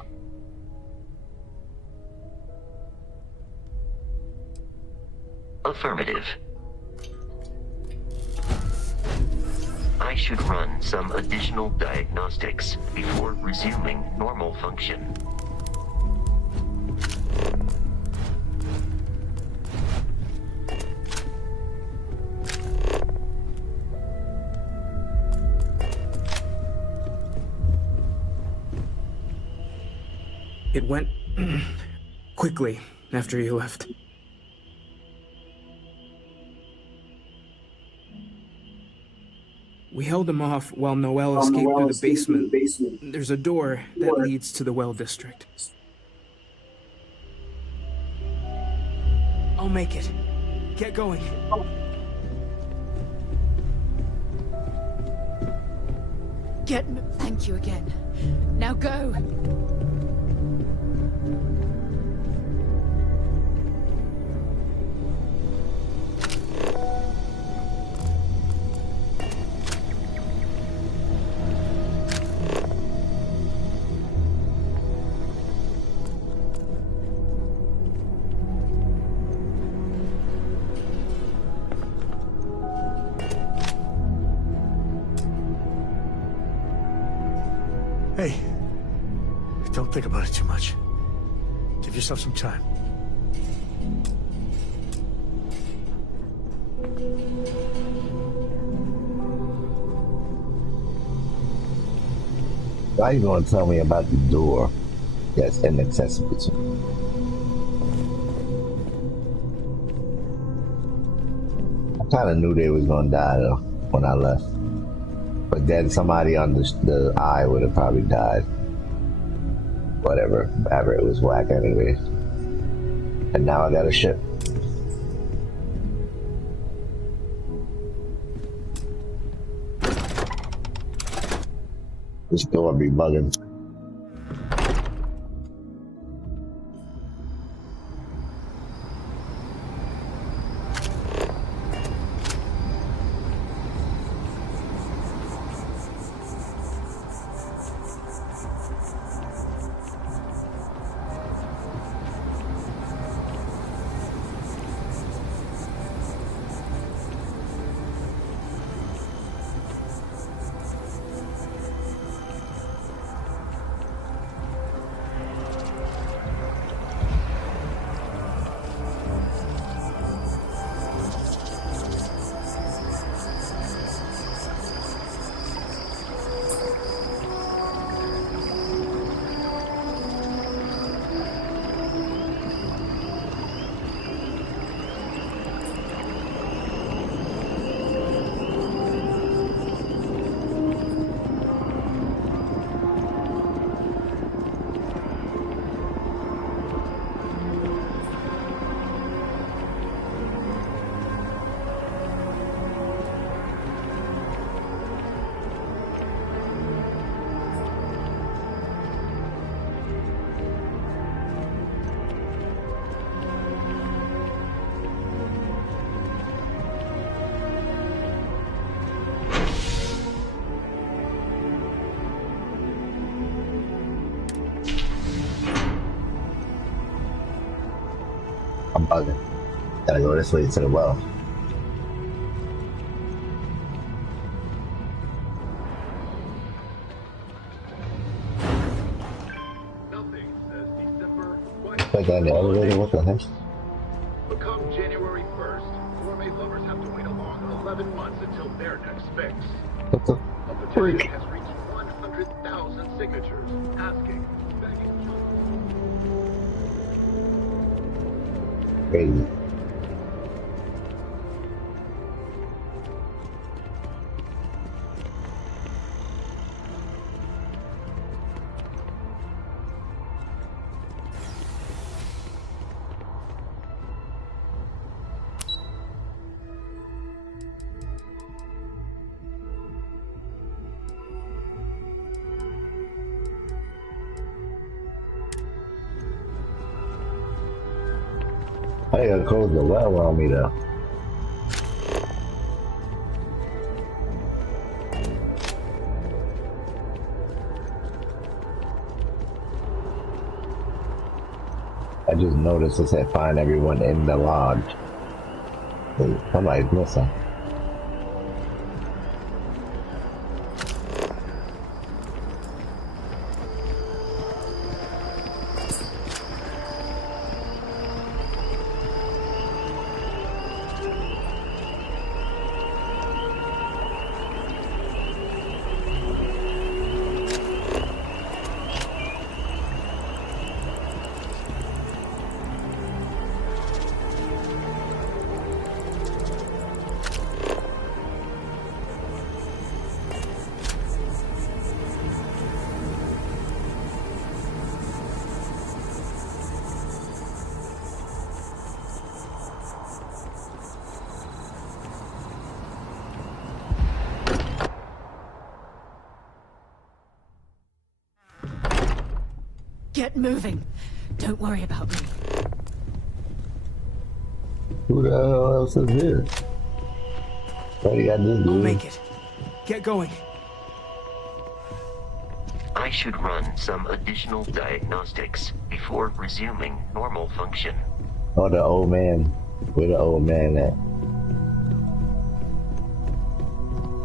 Affirmative. I should run some additional diagnostics before resuming normal function. It went quickly after you left. We held him off while Noel escaped through the basement. There's a door that leads to the well district. I'll make it. Get going. Thank you again. Now go. Hey, don't think about it too much. Give yourself some time. Why you gonna tell me about the door that's inaccessible to me? I kind of knew they was gonna die though when I left. But then somebody on the eye would have probably died. Whatever. It was whack anyway. And now I got a ship. This door be bugging. I'm bugging. Gotta go this way to the well. Like that in the elevator? What the heck? But come January 1st, gourmet lovers have to wait a long 11 months until their next fix. What the A petition has reached 100,000 signatures, asking, begging. Crazy. I gotta close the well on me though. I just noticed it said find everyone in the lodge. Somebody's missing. Get moving. Don't worry about me. Who the hell else is here? What do you got this dude? I'll make it. Get going. I should run some additional diagnostics before resuming normal function. Oh, the old man. Where the old man at?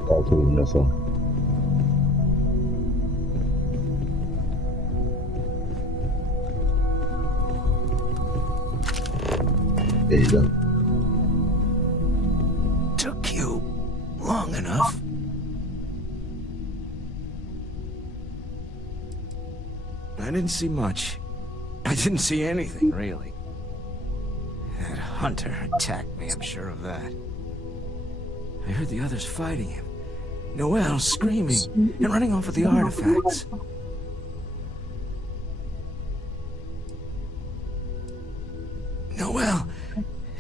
That's who's missing. There you go. Took you long enough. I didn't see much. I didn't see anything, really. That hunter attacked me, I'm sure of that. I heard the others fighting him. Noelle screaming and running off with the artifacts. Noelle,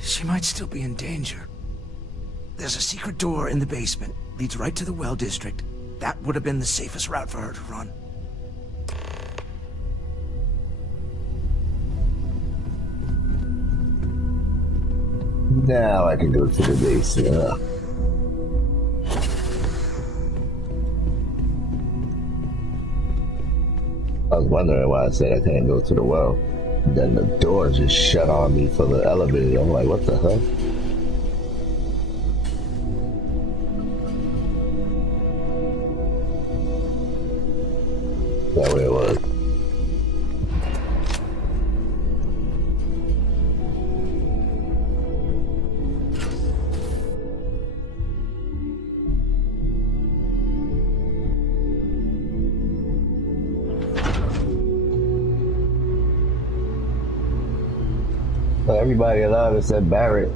she might still be in danger. There's a secret door in the basement. Leads right to the well district. That would have been the safest route for her to run. Now I can go to the base. I was wondering why I said I couldn't go to the well. Then the door just shut on me for the elevator. I'm like, what the hell? That way it was. Well, everybody allowed except Barrett.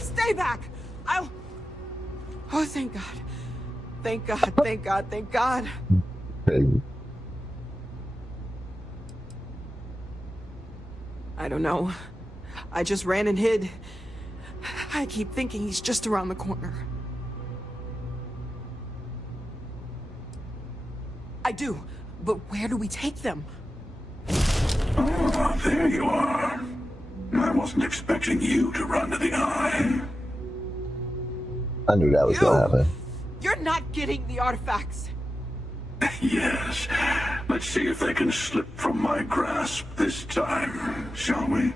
Stay back! I'll... Oh, thank God. Thank God, thank God, thank God. Crazy. I don't know. I just ran and hid. I keep thinking he's just around the corner. I do, but where do we take them? Oh, there you are. wasn't expecting you to run to the eye. I knew that was gonna happen. You're not getting the artifacts. Yes. Let's see if they can slip from my grasp this time, shall we?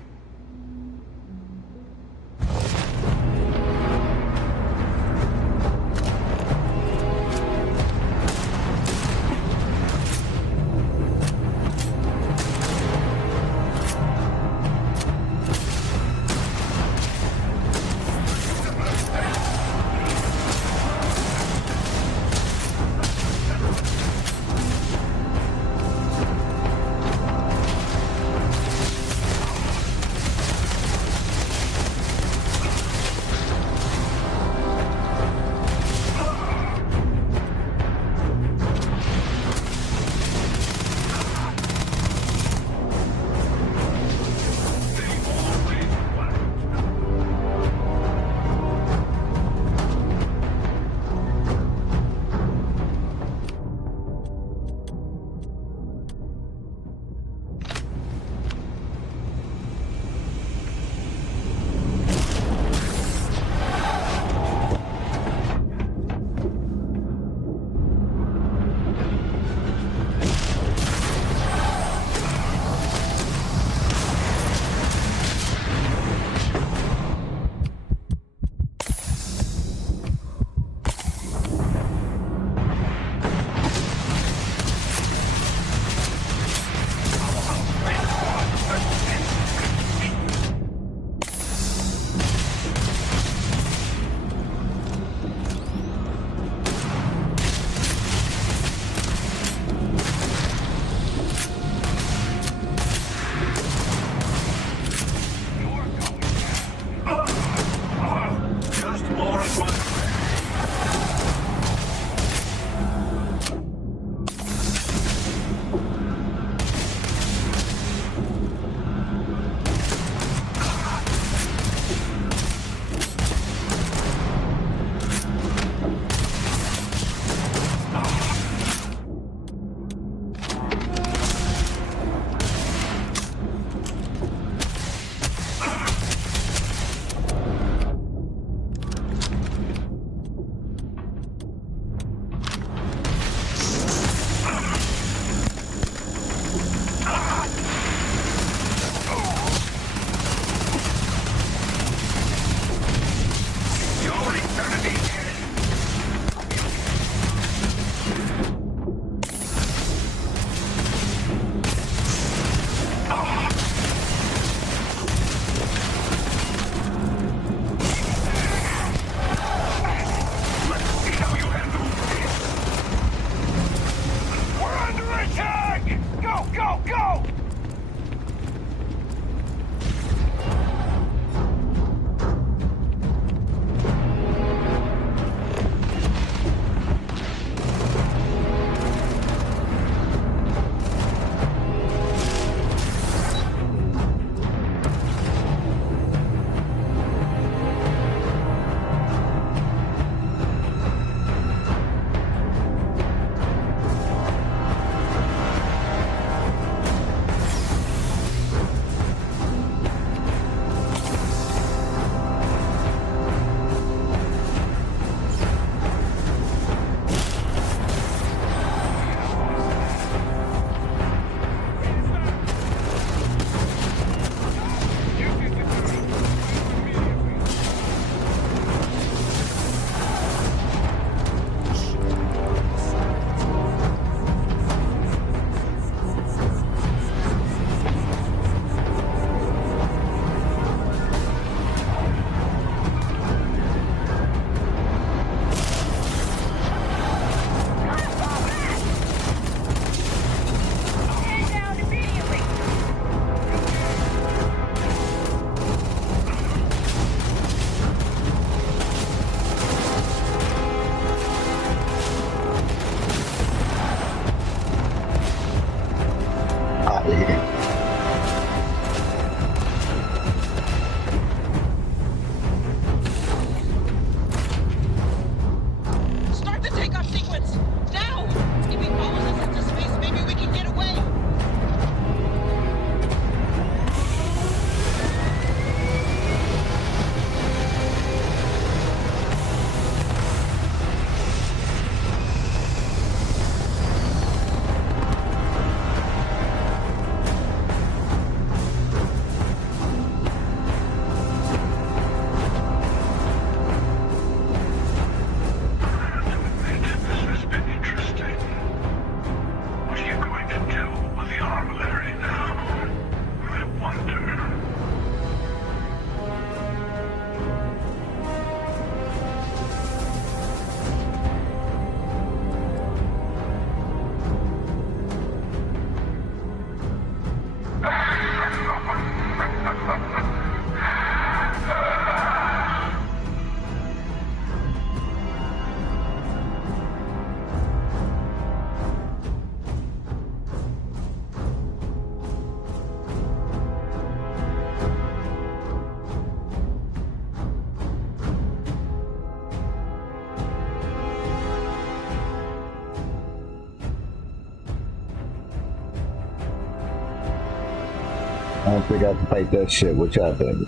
don't think I can fight that shit. What y'all think?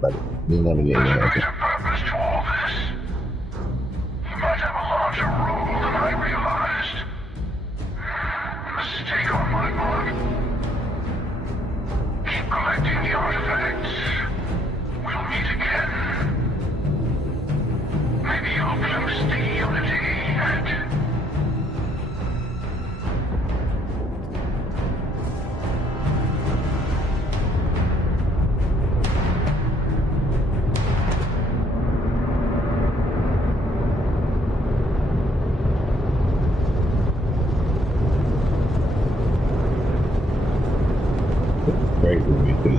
But you never get There's a it. greater purpose to all this. You might have a larger role than I realized. Mistake on my part. Keep collecting the artifacts. We'll meet again. Maybe you'll glimpse the unity and... Great movie too.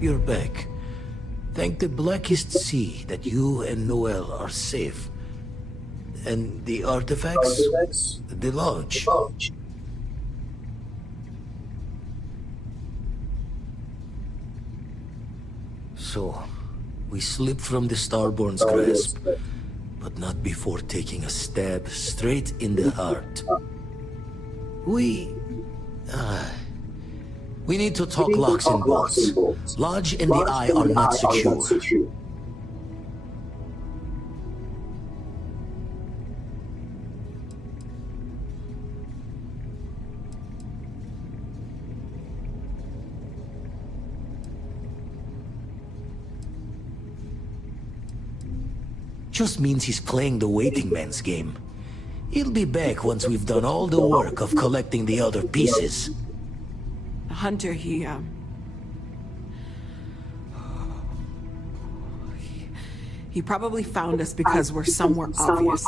You're back. Thank the blackest sea that you and Noel are safe. And the artifacts? The lodge. So, we slipped from the Starborn's grasp, but not before taking a stab straight in the heart. We need to talk locks and bolts. Lodge and the Eye are not secure. Just means he's playing the waiting man's game. He'll be back once we've done all the work of collecting the other pieces. Hunter, he probably found us because we're somewhere obvious.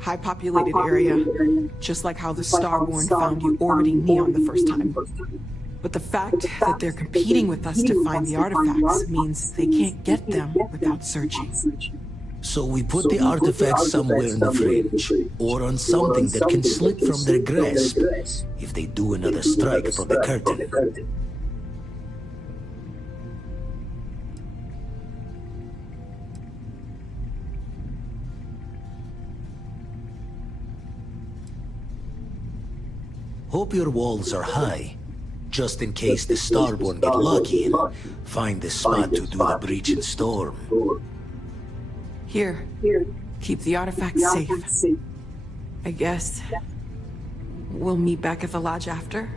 High-populated area, just like how the Starborn found you orbiting Neon the first time. But the fact that they're competing with us to find the artifacts means they can't get them without searching. So we put the artifacts somewhere in the fridge, or on something that can slip from their grasp if they do another strike from the curtain. Hope your walls are high, just in case the Starborn get lucky and find the spot to do the breach and storm. Here, keep the artifacts safe. I guess we'll meet back at the lodge after.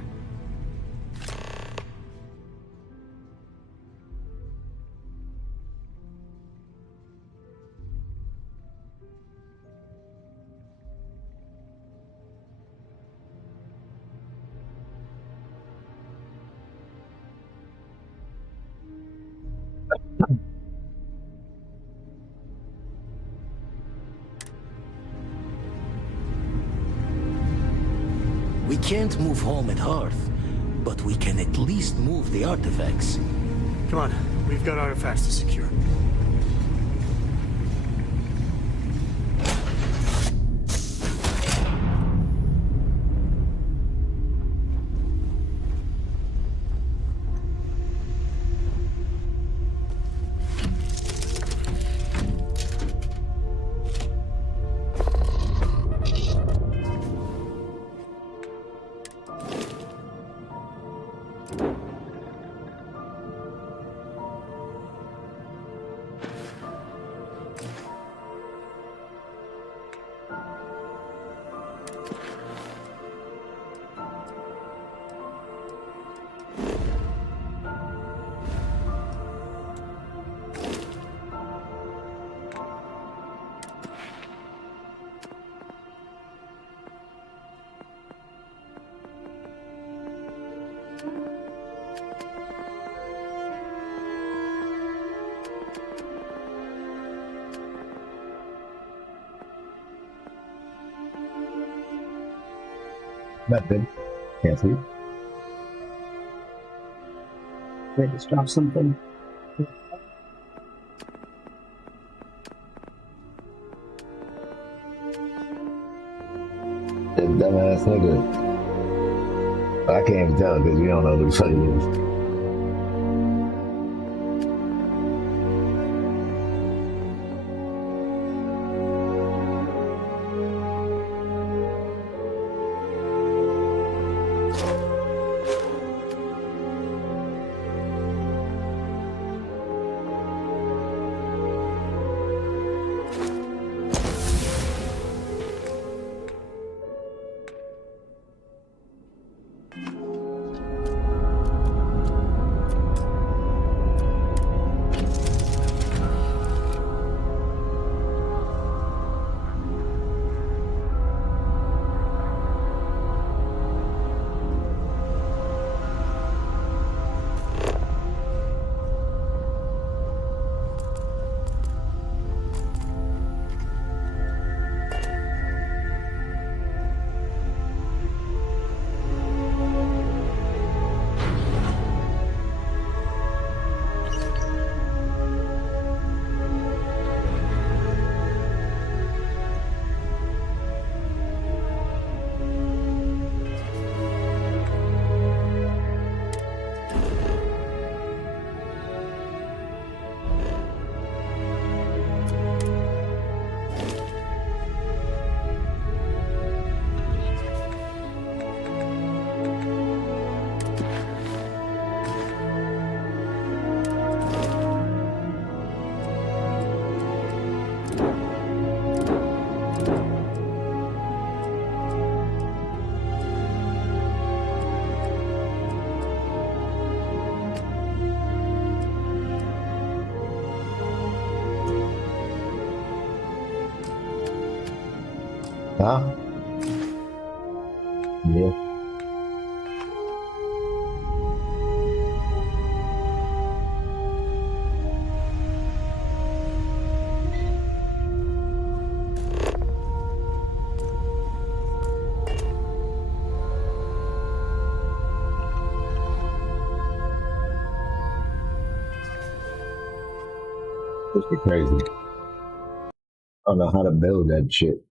We can't move home at Hearth, but we can at least move the artifacts. Come on, we've got artifacts to secure. Nothing. Can't see. Wait, let's drop something. That dumbass nigga. I can't even tell because you don't know who the fuck he is. Huh? Yeah. This is crazy. I don't know how to build that shit.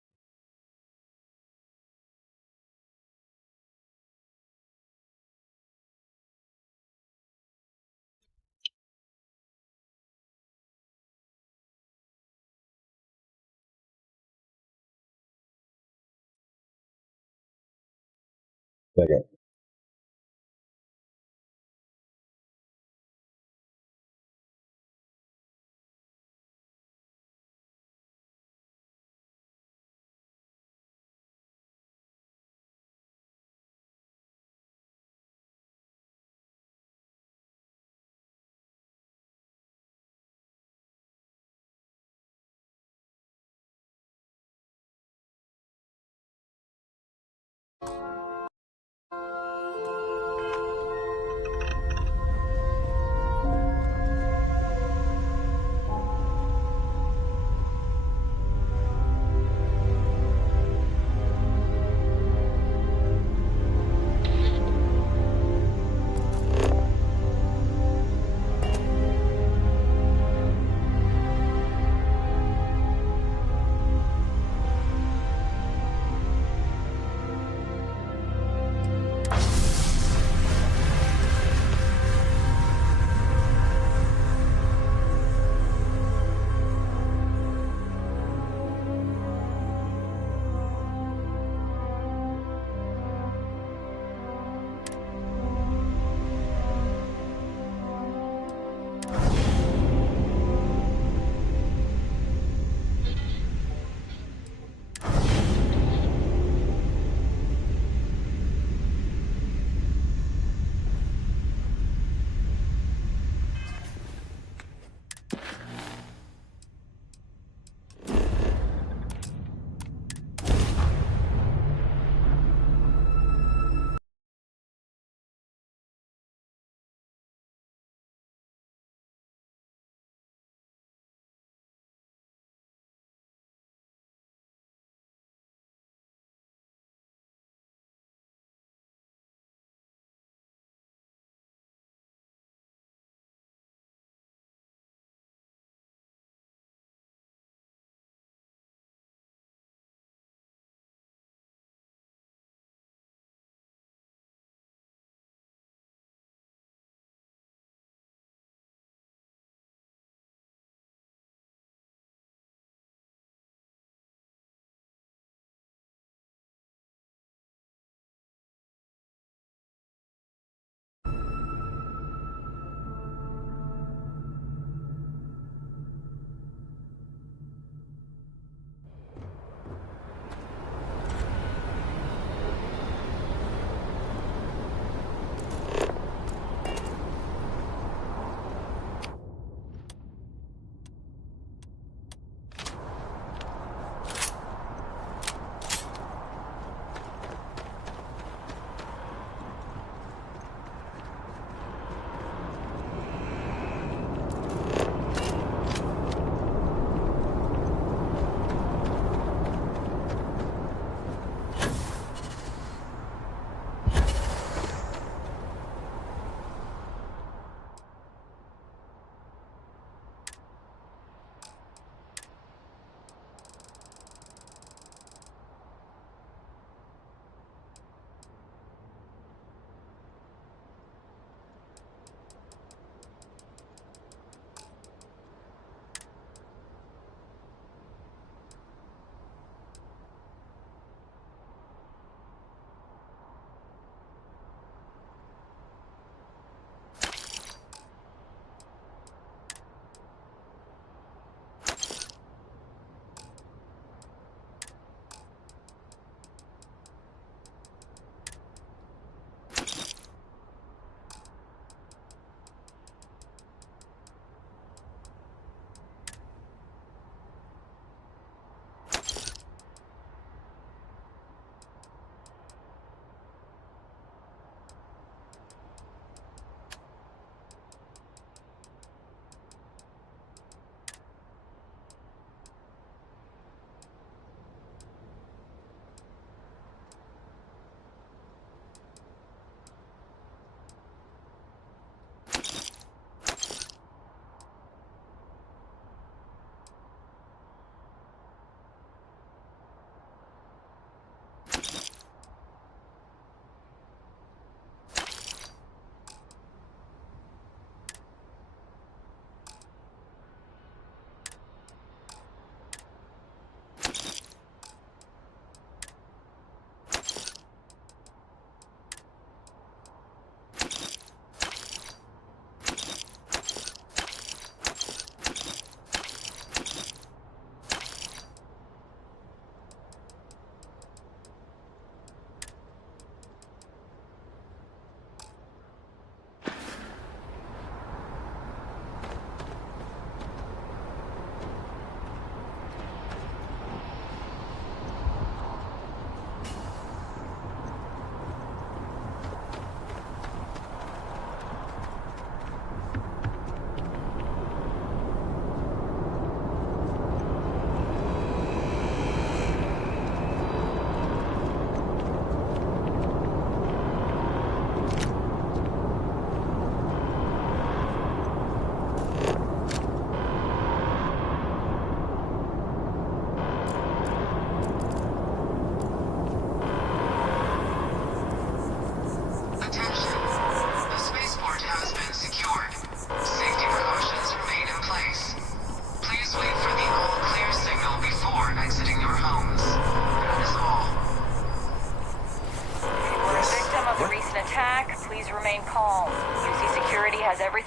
Okay.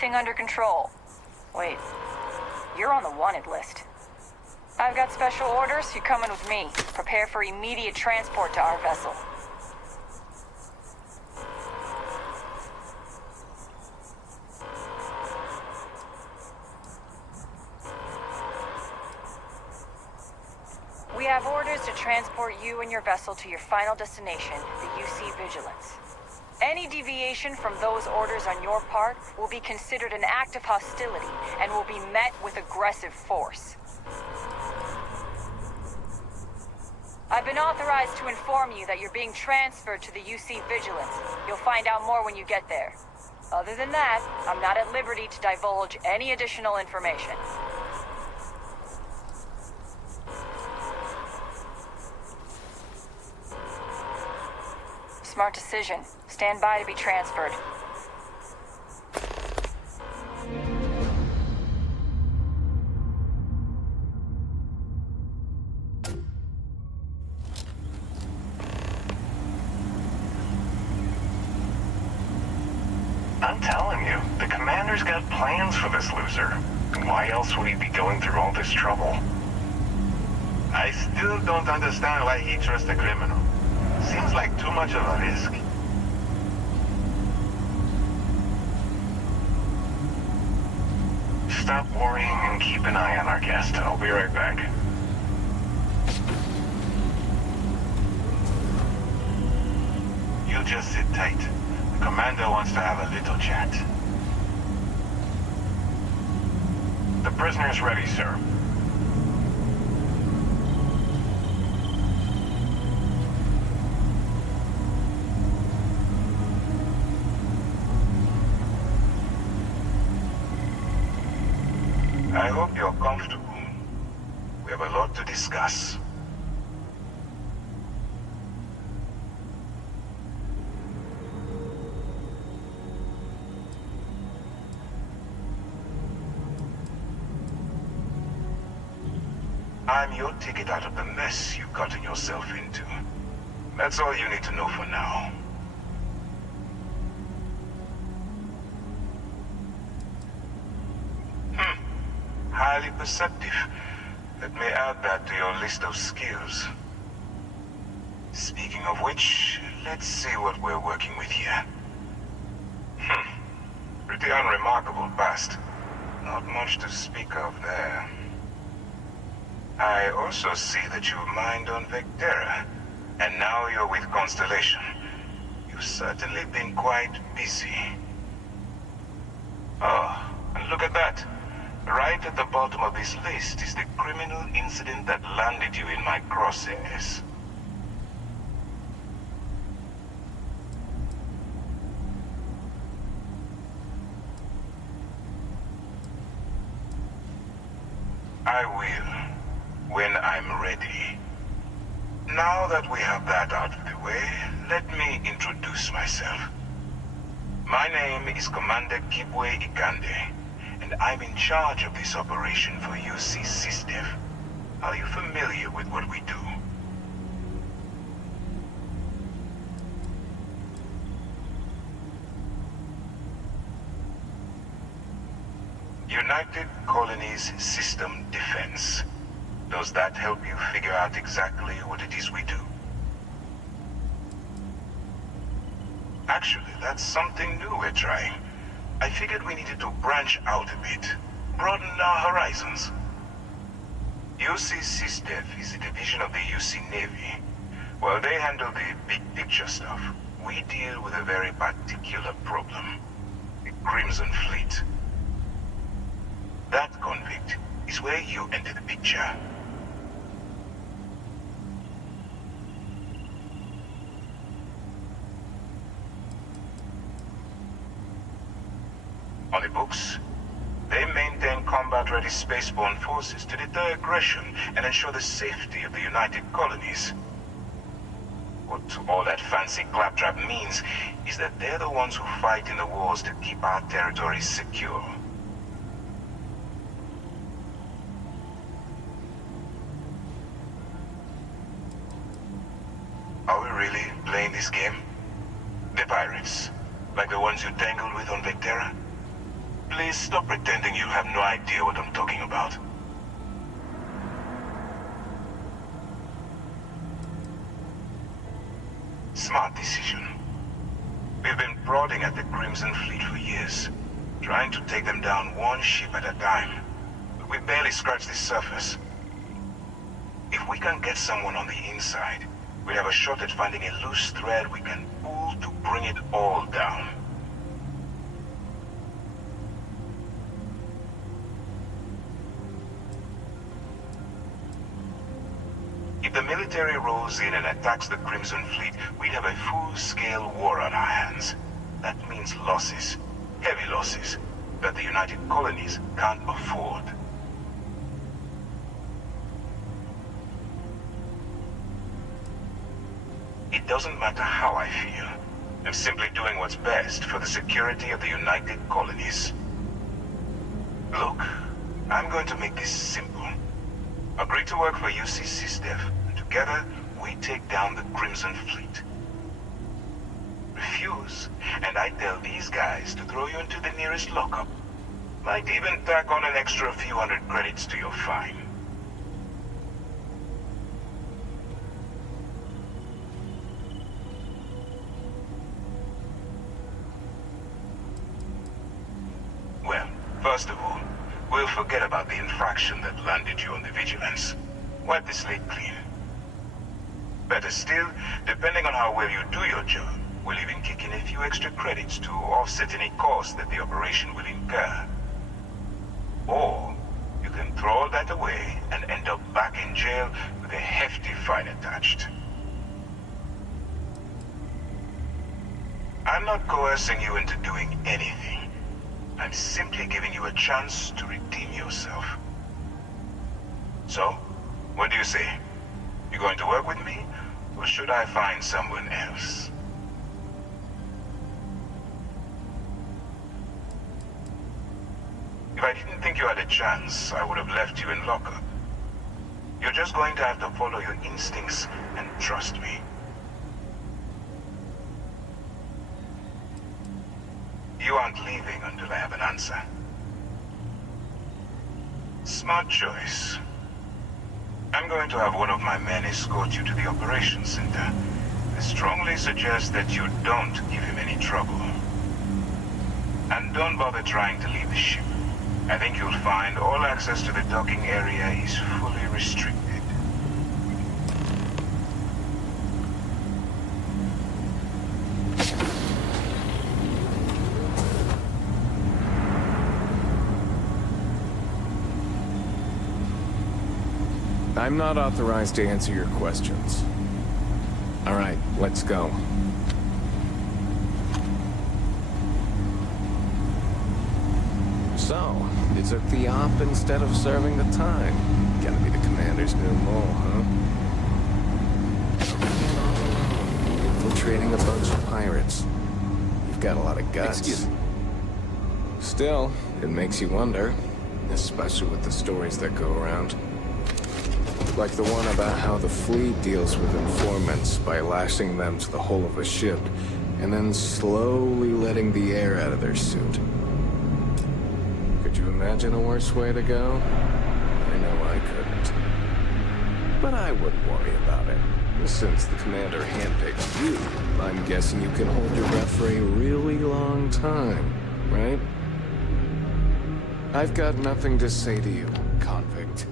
everything under control. Wait, you're on the wanted list. I've got special orders, you're coming with me. Prepare for immediate transport to our vessel. We have orders to transport you and your vessel to your final destination, the UC Vigilance. Any deviation from those orders on your part will be considered an act of hostility and will be met with aggressive force. I've been authorized to inform you that you're being transferred to the UC Vigilance. You'll find out more when you get there. Other than that, I'm not at liberty to divulge any additional information. Smart decision. Stand by to be transferred. I'm telling you, the commander's got plans for this loser. Why else would he be going through all this trouble? I still don't understand why he trusts a criminal. Seems like too much of a risk. Stop worrying and keep an eye on our guest. I'll be right back. You just sit tight. The commander wants to have a little chat. The prisoner's ready, sir. I hope you're comfortable. We have a lot to discuss. I'm your ticket out of the mess you've gotten yourself into. That's all you need to know for now. Highly perceptive. Let me add that to your list of skills. Speaking of which, let's see what we're working with here. Pretty unremarkable past. Not much to speak of there. I also see that you mined on Vectera, and now you're with Constellation. You've certainly been quite busy. Oh, and look at that. Right at the bottom of this list is the criminal incident that landed you in my crosshairs. I will, when I'm ready. Now that we have that out of the way, let me introduce myself. My name is Commander Kibwe Ikande, and I'm in charge of this operation for UC SysDev. Are you familiar with what we do? United Colonies System Defense. Does that help you figure out exactly what it is we do? Actually, that's something new we're trying. I figured we needed to branch out a bit, broaden our horizons. UC SysDev is a division of the UC Navy. While they handle the big picture stuff, we deal with a very particular problem. The Crimson Fleet. That convict is where you enter the picture. On the books, they maintain combat-ready spaceborne forces to deter aggression and ensure the safety of the United Colonies. What all that fancy claptrap means is that they're the ones who fight in the wars to keep our territories secure. Are we really playing this game? The pirates, like the ones you tangled with on Vectera? Please stop pretending you have no idea what I'm talking about. Smart decision. We've been prodding at the Crimson Fleet for years, trying to take them down one ship at a time. But we barely scratched the surface. If we can get someone on the inside, we have a shot at finding a loose thread we can pull to bring it all down. If the military rolls in and attacks the Crimson Fleet, we'd have a full-scale war on our hands. That means losses, heavy losses, that the United Colonies can't afford. It doesn't matter how I feel. I'm simply doing what's best for the security of the United Colonies. Look, I'm going to make this simple. Agree to work for UC SysDef, and together we take down the Crimson Fleet. Refuse, and I tell these guys to throw you into the nearest lockup. Might even tack on an extra few hundred credits to your fine. Well, first of all, we'll forget about the infraction that landed you on the Vigilance. Wipe the slate clean. Better still, depending on how well you do your job, we'll even kick in a few extra credits to offset any cost that the operation will incur. Or, you can throw all that away and end up back in jail with a hefty fine attached. I'm not coercing you into doing anything. I'm simply giving you a chance to redeem yourself. So, what do you say? You going to work with me, or should I find someone else? If I didn't think you had a chance, I would have left you in lockup. You're just going to have to follow your instincts and trust me. You aren't leaving until I have an answer. Smart choice. I'm going to have one of my men escort you to the operations center. I strongly suggest that you don't give him any trouble. And don't bother trying to leave the ship. I think you'll find all access to the docking area is fully restricted. I'm not authorized to answer your questions. All right, let's go. So, you took the op instead of serving the time. Gotta be the commander's new mole, huh? Infiltrating a bunch of pirates. You've got a lot of guts. Excuse me. Still, it makes you wonder, especially with the stories that go around. Like the one about how the fleet deals with informants by lashing them to the hull of a ship, and then slowly letting the air out of their suit. Could you imagine a worse way to go? I know I couldn't. But I wouldn't worry about it. Since the commander handpicked you, I'm guessing you can hold your breath for a really long time, right? I've got nothing to say to you, convict.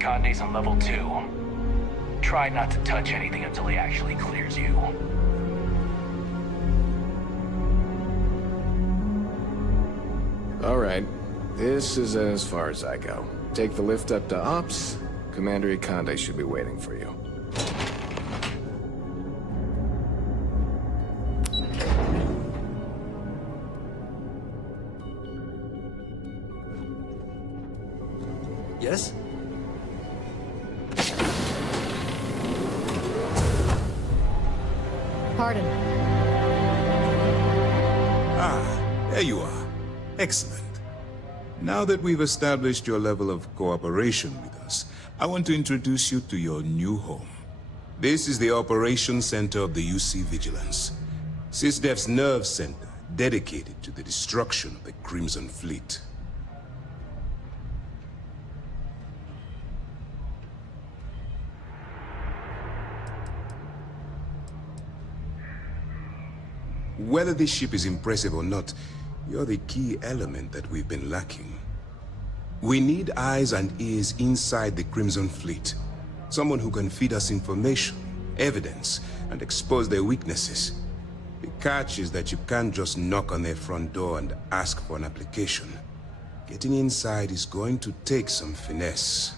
Conde's on level 2. Try not to touch anything until he actually clears you. All right. This is as far as I go. Take the lift up to Ops. Commander Conde should be waiting for you. Yes? Pardon. There you are. Excellent. Now that we've established your level of cooperation with us, I want to introduce you to your new home. This is the Operations Center of the UC Vigilance. SysDef's nerve center, dedicated to the destruction of the Crimson Fleet. Whether this ship is impressive or not, you're the key element that we've been lacking. We need eyes and ears inside the Crimson Fleet. Someone who can feed us information, evidence, and expose their weaknesses. The catch is that you can't just knock on their front door and ask for an application. Getting inside is going to take some finesse.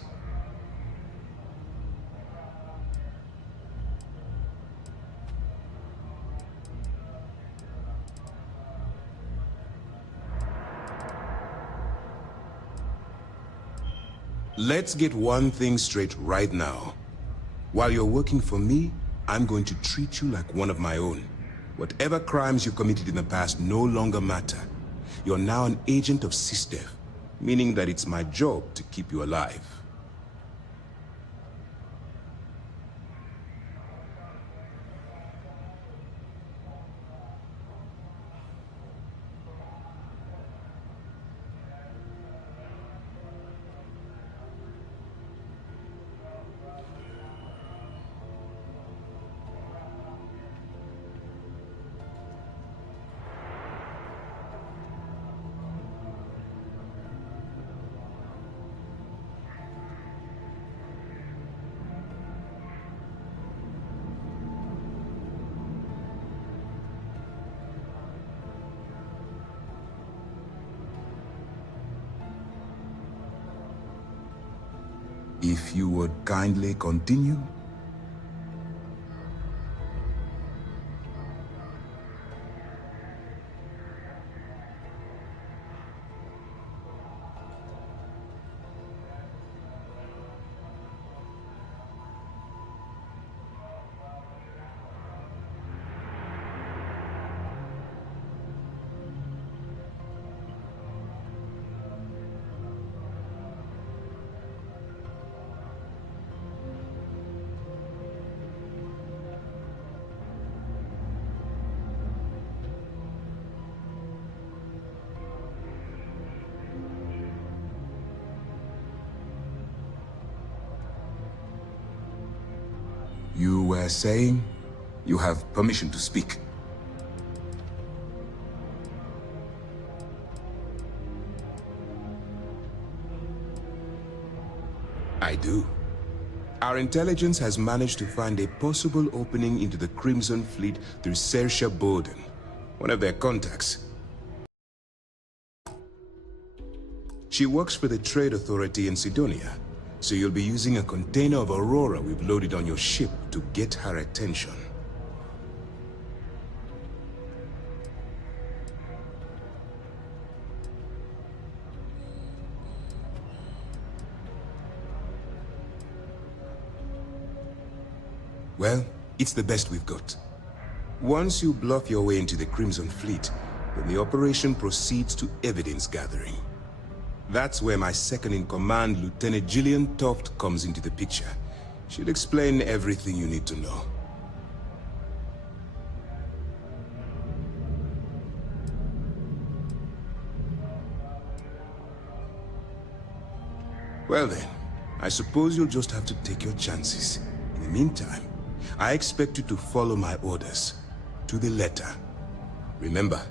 Let's get one thing straight right now. While you're working for me, I'm going to treat you like one of my own. Whatever crimes you committed in the past no longer matter. You're now an agent of SysDef, meaning that it's my job to keep you alive. If you would kindly continue. You were saying you have permission to speak. I do. Our intelligence has managed to find a possible opening into the Crimson Fleet through Saoirse Bowden, one of their contacts. She works for the Trade Authority in Sidonia. So you'll be using a container of Aurora we've loaded on your ship to get her attention. Well, it's the best we've got. Once you bluff your way into the Crimson Fleet, then the operation proceeds to evidence gathering. That's where my second-in-command, Lieutenant Gillian Toft, comes into the picture. She'll explain everything you need to know. Well then, I suppose you'll just have to take your chances. In the meantime, I expect you to follow my orders, to the letter. Remember,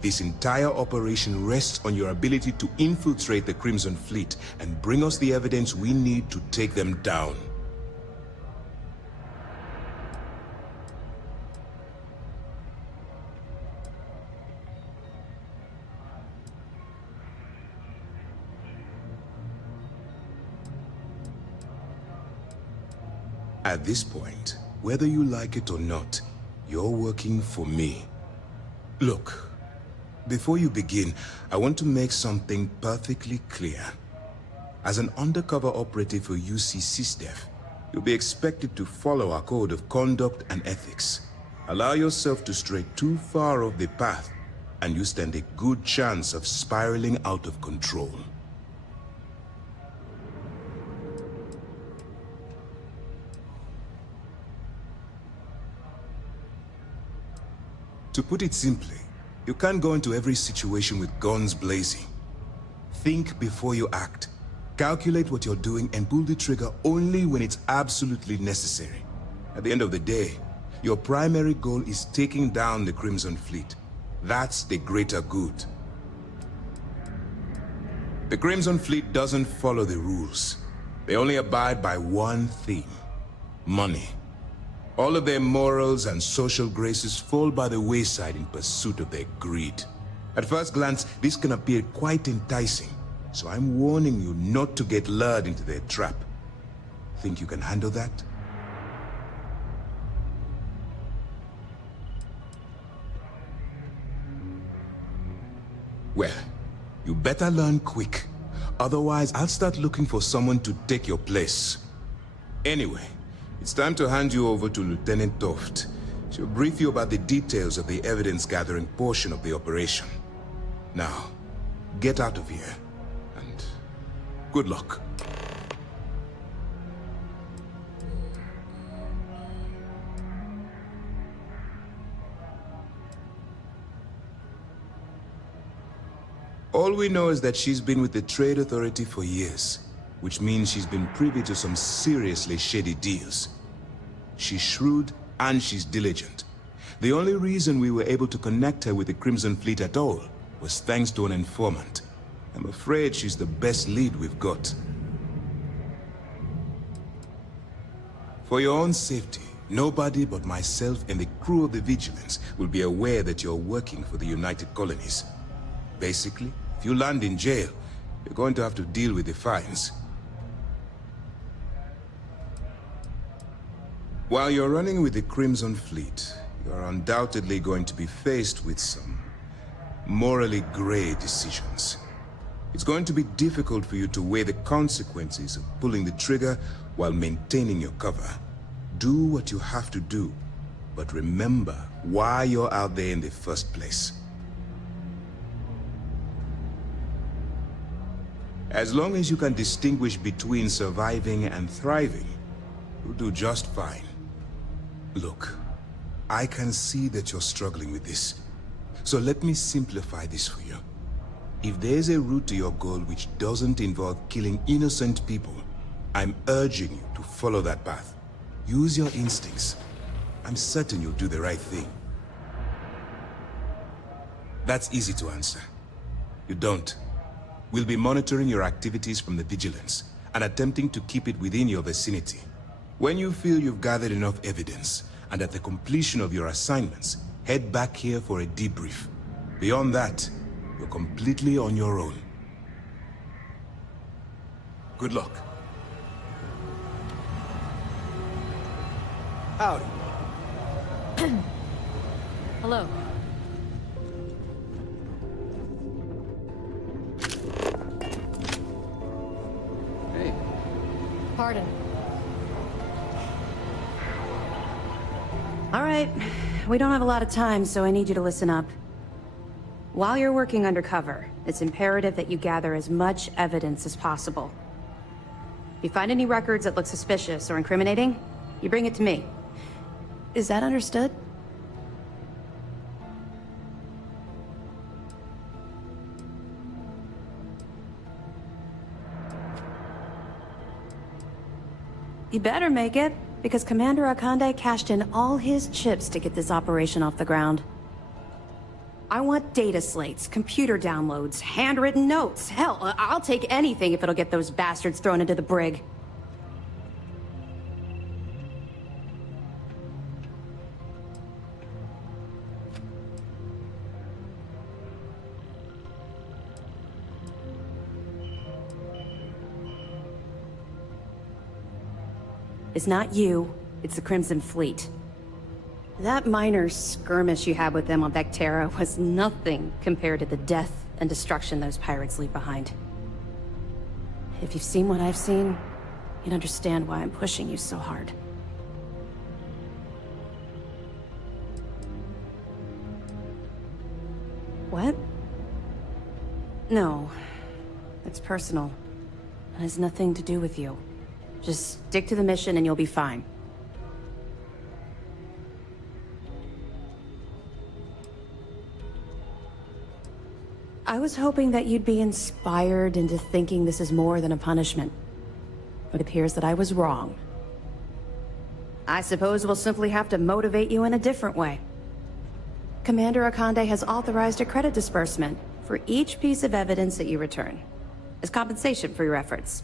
this entire operation rests on your ability to infiltrate the Crimson Fleet and bring us the evidence we need to take them down. At this point, whether you like it or not, you're working for me. Look. Before you begin, I want to make something perfectly clear. As an undercover operative for UC SysDef, you'll be expected to follow our code of conduct and ethics. Allow yourself to stray too far off the path, and you stand a good chance of spiraling out of control. To put it simply, you can't go into every situation with guns blazing. Think before you act. Calculate what you're doing and pull the trigger only when it's absolutely necessary. At the end of the day, your primary goal is taking down the Crimson Fleet. That's the greater good. The Crimson Fleet doesn't follow the rules. They only abide by one thing: money. All of their morals and social graces fall by the wayside in pursuit of their greed. At first glance, this can appear quite enticing, so I'm warning you not to get lured into their trap. Think you can handle that? Well, you better learn quick. Otherwise, I'll start looking for someone to take your place. Anyway, it's time to hand you over to Lieutenant Toft. She'll brief you about the details of the evidence-gathering portion of the operation. Now, get out of here, and good luck. All we know is that she's been with the Trade Authority for years, which means she's been privy to some seriously shady deals. She's shrewd and she's diligent. The only reason we were able to connect her with the Crimson Fleet at all was thanks to an informant. I'm afraid she's the best lead we've got. For your own safety, nobody but myself and the crew of the Vigilance will be aware that you're working for the United Colonies. Basically, if you land in jail, you're going to have to deal with the fines. While you're running with the Crimson Fleet, you're undoubtedly going to be faced with some morally gray decisions. It's going to be difficult for you to weigh the consequences of pulling the trigger while maintaining your cover. Do what you have to do, but remember why you're out there in the first place. As long as you can distinguish between surviving and thriving, you'll do just fine. Look, I can see that you're struggling with this. So let me simplify this for you. If there's a route to your goal which doesn't involve killing innocent people, I'm urging you to follow that path. Use your instincts. I'm certain you'll do the right thing. That's easy to answer. You don't. We'll be monitoring your activities from the Vigilance and attempting to keep it within your vicinity. When you feel you've gathered enough evidence, and at the completion of your assignments, head back here for a debrief. Beyond that, you're completely on your own. Good luck. Howdy. Hello. Hey. Pardon. All right. We don't have a lot of time, so I need you to listen up. While you're working undercover, it's imperative that you gather as much evidence as possible. If you find any records that look suspicious or incriminating, you bring it to me. Is that understood? You better make it, because Commander Akande cashed in all his chips to get this operation off the ground. I want data slates, computer downloads, handwritten notes. Hell, I'll take anything if it'll get those bastards thrown into the brig. It's not you, it's the Crimson Fleet. That minor skirmish you had with them on Vectera was nothing compared to the death and destruction those pirates leave behind. If you've seen what I've seen, you'd understand why I'm pushing you so hard. What? No. It's personal. It has nothing to do with you. Just stick to the mission and you'll be fine. I was hoping that you'd be inspired into thinking this is more than a punishment. It appears that I was wrong. I suppose we'll simply have to motivate you in a different way. Commander Akande has authorized a credit disbursement for each piece of evidence that you return, as compensation for your efforts.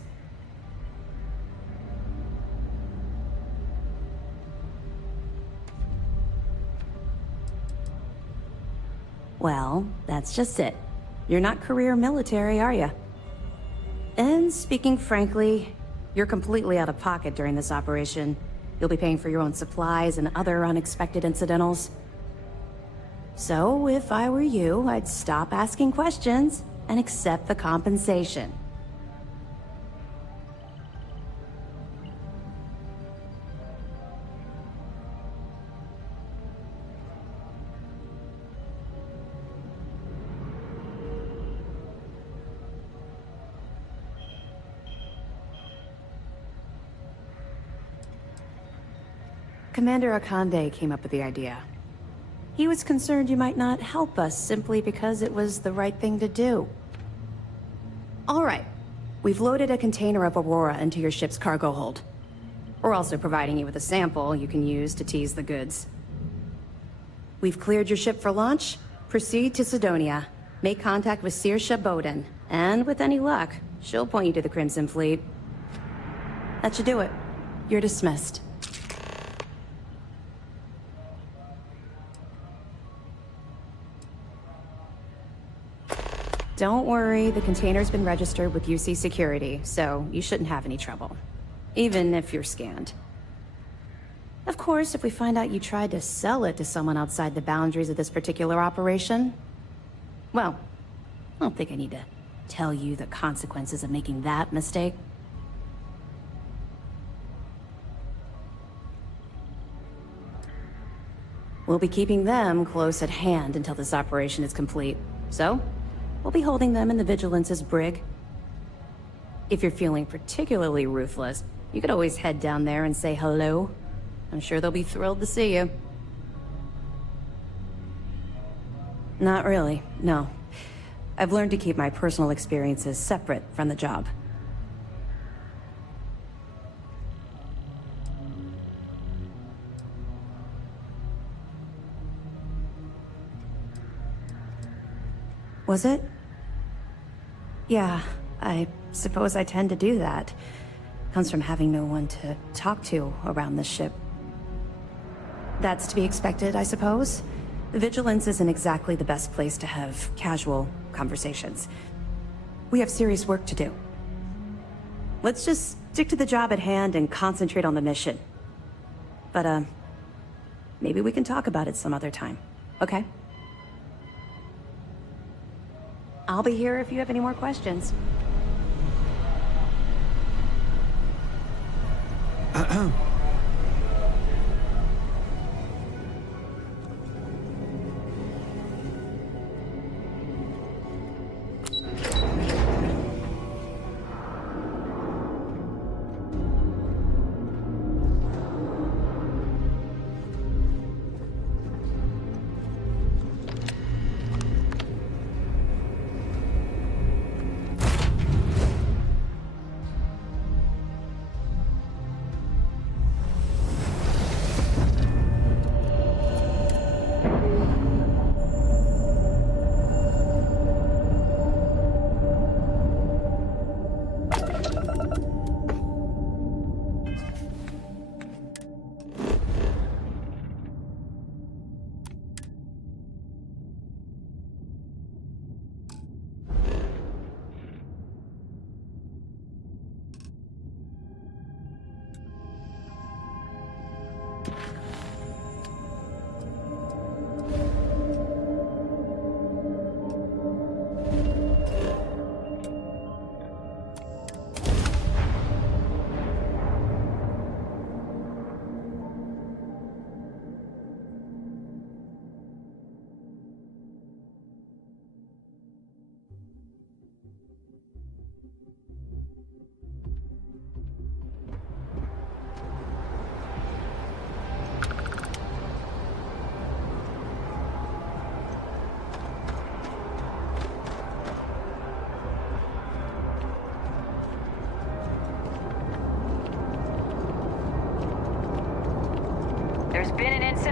Well, that's just it. You're not career military, are you? And speaking frankly, you're completely out of pocket during this operation. You'll be paying for your own supplies and other unexpected incidentals. So, if I were you, I'd stop asking questions and accept the compensation. Commander Akande came up with the idea. He was concerned you might not help us simply because it was the right thing to do. All right. We've loaded a container of Aurora into your ship's cargo hold. We're also providing you with a sample you can use to tease the goods. We've cleared your ship for launch. Proceed to Sidonia. Make contact with Saoirse Bowden. And with any luck, she'll point you to the Crimson Fleet. That should do it. You're dismissed. Don't worry, the container's been registered with UC Security, so you shouldn't have any trouble. Even if you're scanned. Of course, if we find out you tried to sell it to someone outside the boundaries of this particular operation, well, I don't think I need to tell you the consequences of making that mistake. We'll be keeping them close at hand until this operation is complete, so we'll be holding them in the Vigilance's brig. If you're feeling particularly ruthless, you could always head down there and say hello. I'm sure they'll be thrilled to see you. Not really, no. I've learned to keep my personal experiences separate from the job. Was it? Yeah, I suppose I tend to do that. Comes from having no one to talk to around this ship. That's to be expected, I suppose. The Vigilance isn't exactly the best place to have casual conversations. We have serious work to do. Let's just stick to the job at hand and concentrate on the mission. But, maybe we can talk about it some other time, okay? I'll be here if you have any more questions.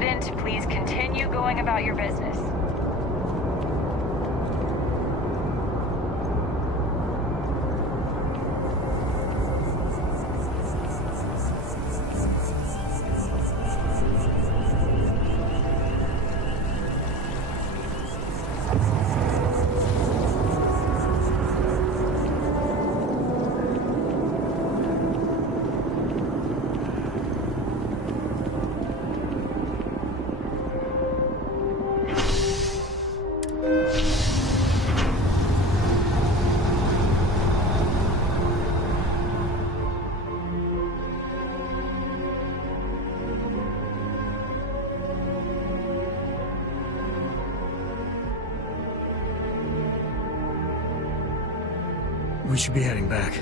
incident, please continue going about your business. We should be heading back.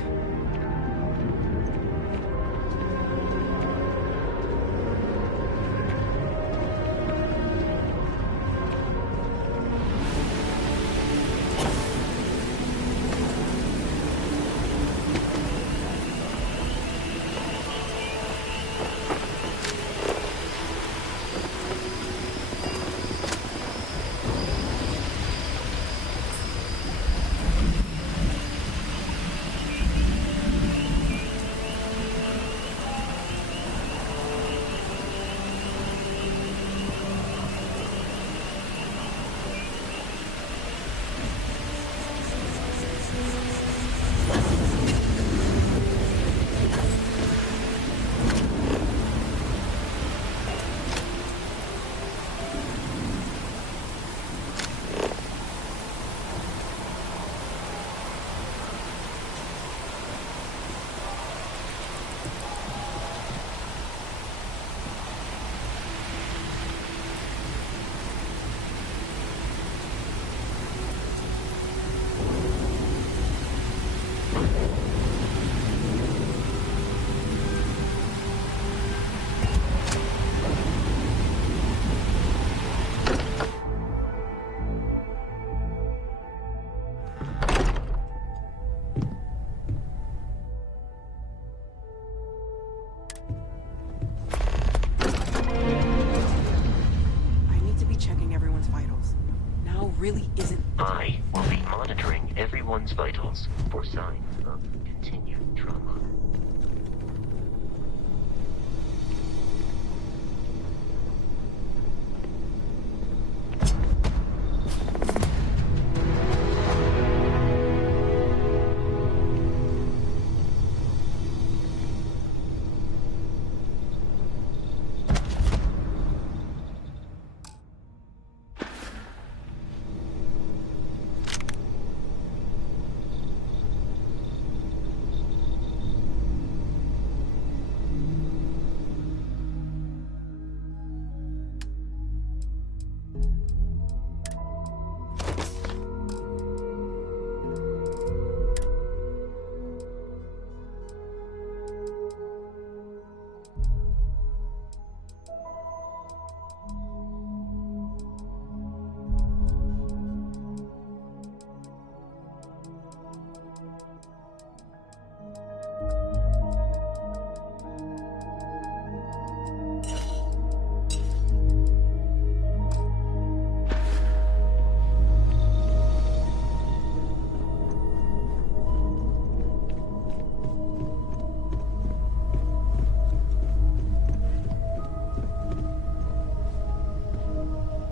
Really isn't. I will be monitoring everyone's vitals for signs of continued trauma.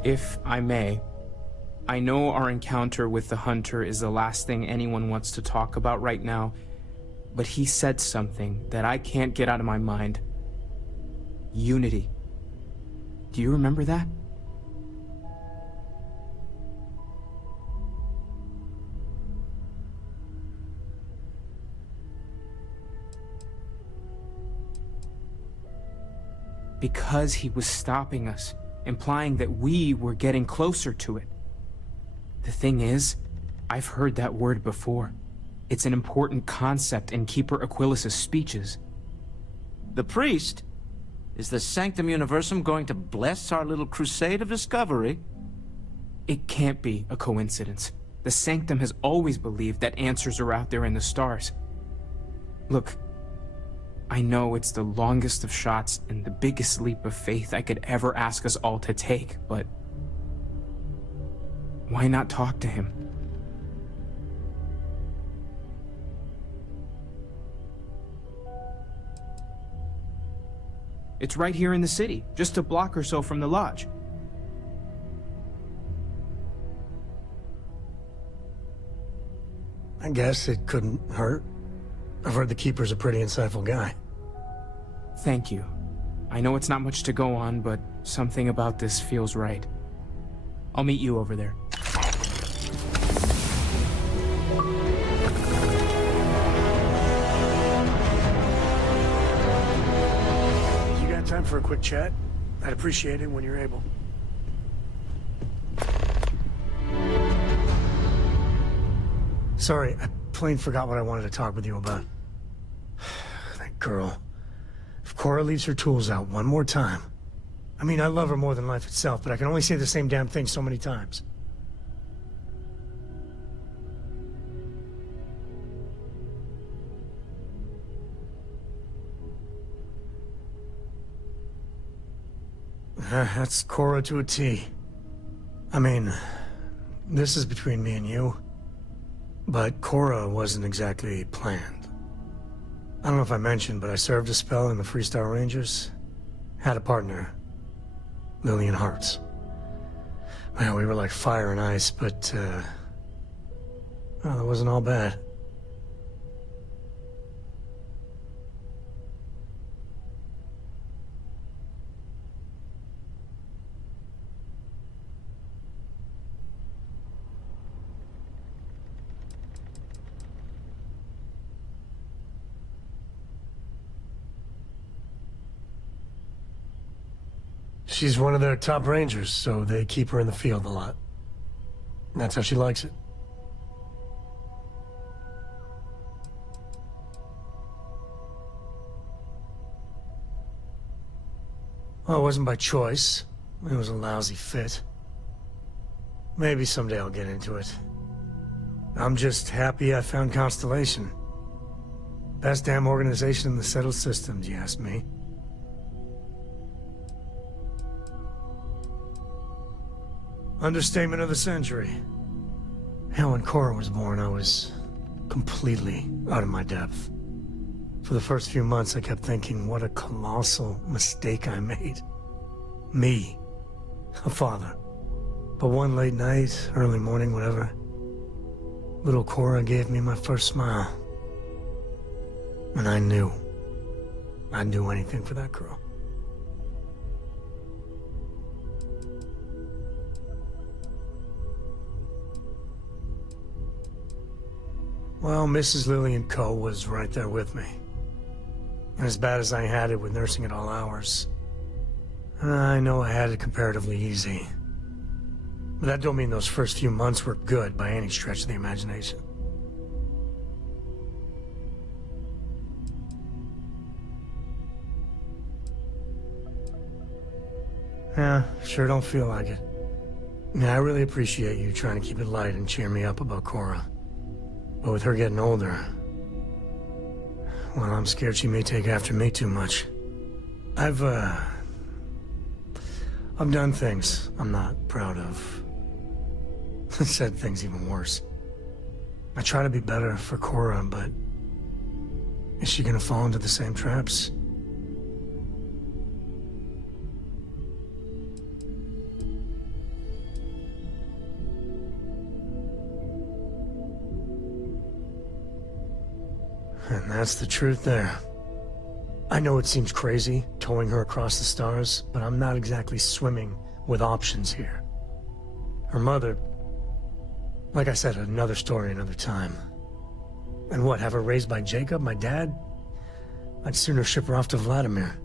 If I may, I know our encounter with the Hunter is the last thing anyone wants to talk about right now, but he said something that I can't get out of my mind. Unity. Do you remember that? Because he was stopping us, implying that we were getting closer to it. The thing is, I've heard that word before. It's an important concept in Keeper Aquilas's speeches. The priest? Is the Sanctum Universum going to bless our little crusade of discovery? It can't be a coincidence. The Sanctum has always believed that answers are out there in the stars. Look, I know it's the longest of shots and the biggest leap of faith I could ever ask us all to take, but why not talk to him? It's right here in the city, just a block or so from the lodge. I guess it couldn't hurt. I've heard the Keeper's a pretty insightful guy. Thank you. I know it's not much to go on, but something about this feels right. I'll meet you over there. You got time for a quick chat? I'd appreciate it when you're able. Sorry, I plain forgot what I wanted to talk with you about. That girl. If Cora leaves her tools out one more time... I mean, I love her more than life itself, but I can only say the same damn thing so many times. That's Cora to a T. I mean, this is between me and you. But Cora wasn't exactly planned. I don't know if I mentioned, but I served a spell in the Freestar Rangers. Had a partner, Lillian Hartz. Well, we were like fire and ice, but, well, it wasn't all bad. She's one of their top rangers, so they keep her in the field a lot. And that's how she likes it. Well, it wasn't by choice. It was a lousy fit. Maybe someday I'll get into it. I'm just happy I found Constellation. Best damn organization in the settled systems, you ask me. Understatement of the century. Hell, when Cora was born, I was completely out of my depth. For the first few months, I kept thinking, what a colossal mistake I made. Me, a father. But one late night, early morning, whatever, little Cora gave me my first smile. And I knew I'd do anything for that girl. Well, Mrs. Lillian Coe was right there with me. And as bad as I had it with nursing at all hours, I know I had it comparatively easy. But that don't mean those first few months were good by any stretch of the imagination. Yeah, sure don't feel like it. Yeah, I really appreciate you trying to keep it light and cheer me up about Cora. But with her getting older, well, I'm scared she may take after me too much. I've done things I'm not proud of. Said things even worse. I try to be better for Cora, but is she gonna fall into the same traps? And that's the truth there. I know it seems crazy, towing her across the stars, but I'm not exactly swimming with options here. Her mother... Like I said, another story, another time. And what, have her raised by Jacob, my dad? I'd sooner ship her off to Vladimir.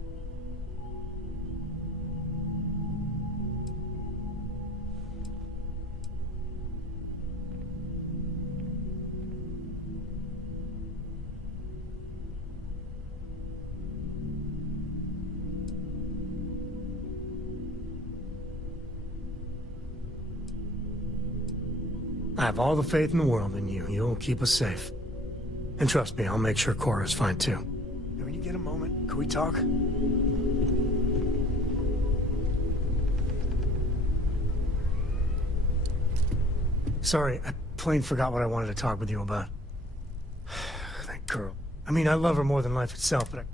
I have all the faith in the world in you. You'll keep us safe. And trust me, I'll make sure Cora's fine too. When you get get a moment? Can we talk? Sorry, I plain forgot what I wanted to talk with you about. That girl. I mean, I love her more than life itself, but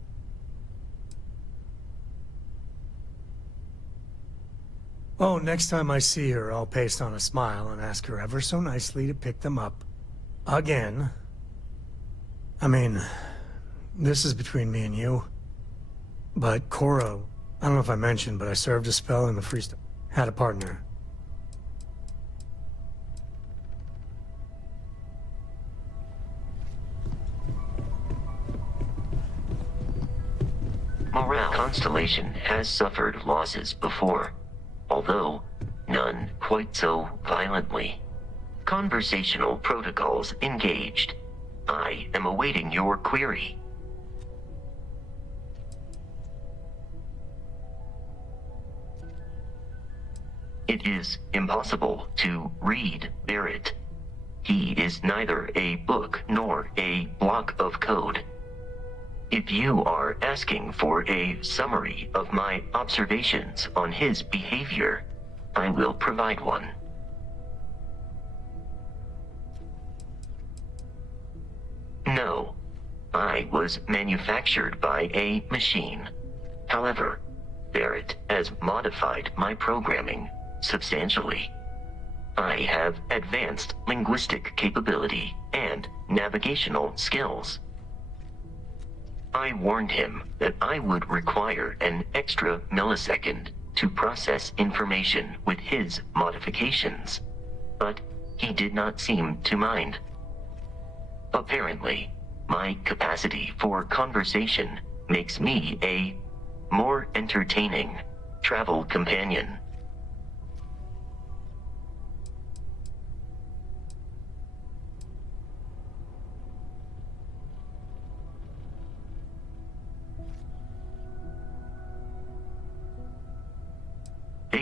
Oh, next time I see her, I'll paste on a smile and ask her ever so nicely to pick them up. Again. I mean, this is between me and you. But Cora, I don't know if I mentioned, but I served a spell in the freestyle. Had a partner. Morale Constellation has suffered losses before, although none quite so violently. Conversational protocols engaged. I am awaiting your query. It is impossible to read Barrett. He is neither a book nor a block of code. If you are asking for a summary of my observations on his behavior, I will provide one. No, I was manufactured by a machine. However, Barrett has modified my programming substantially. I have advanced linguistic capability and navigational skills. I warned him that I would require an extra millisecond to process information with his modifications, but he did not seem to mind. Apparently, my capacity for conversation makes me a more entertaining travel companion.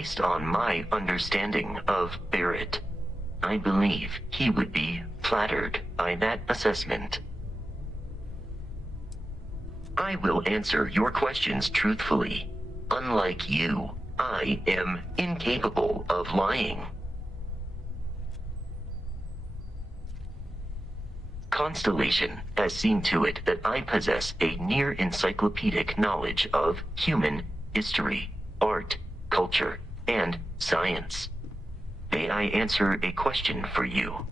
Based on my understanding of Barrett, I believe he would be flattered by that assessment. I will answer your questions truthfully. Unlike you, I am incapable of lying. Constellation has seen to it that I possess a near encyclopedic knowledge of human history, art, culture, and science. May I answer a question for you?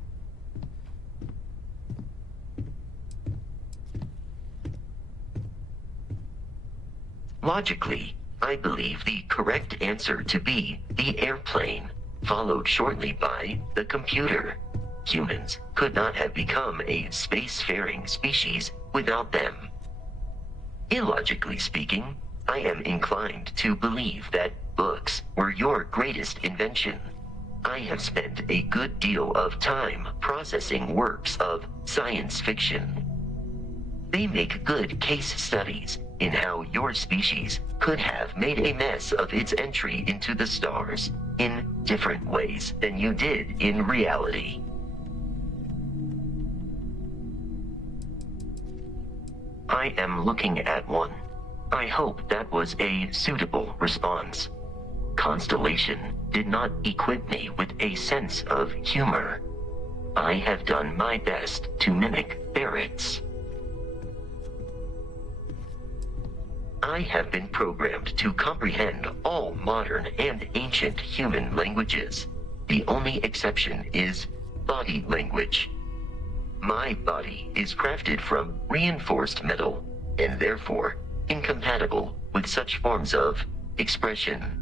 Logically, I believe the correct answer to be the airplane, followed shortly by the computer. Humans could not have become a spacefaring species without them. Illogically speaking, I am inclined to believe that books were your greatest invention. I have spent a good deal of time processing works of science fiction. They make good case studies in how your species could have made a mess of its entry into the stars in different ways than you did in reality. I am looking at one. I hope that was a suitable response. Constellation did not equip me with a sense of humor. I have done my best to mimic Barrett's. I have been programmed to comprehend all modern and ancient human languages. The only exception is body language. My body is crafted from reinforced metal, and therefore incompatible with such forms of expression.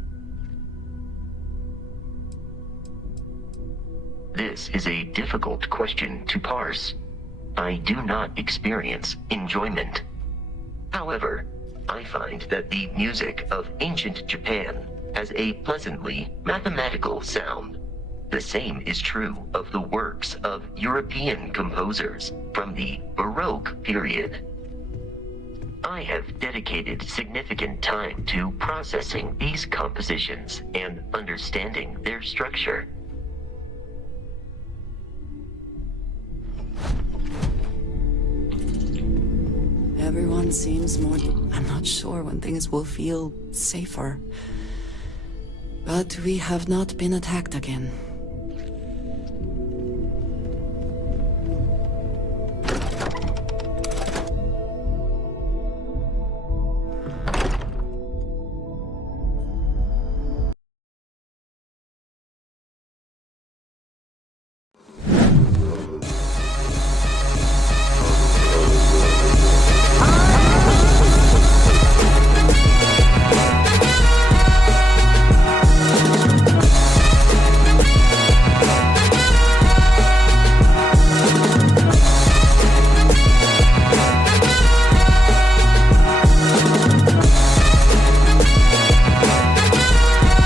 This is a difficult question to parse. I do not experience enjoyment. However, I find that the music of ancient Japan has a pleasantly mathematical sound. The same is true of the works of European composers from the Baroque period. I have dedicated significant time to processing these compositions and understanding their structure. Everyone seems more... I'm not sure when things will feel safer. But we have not been attacked again.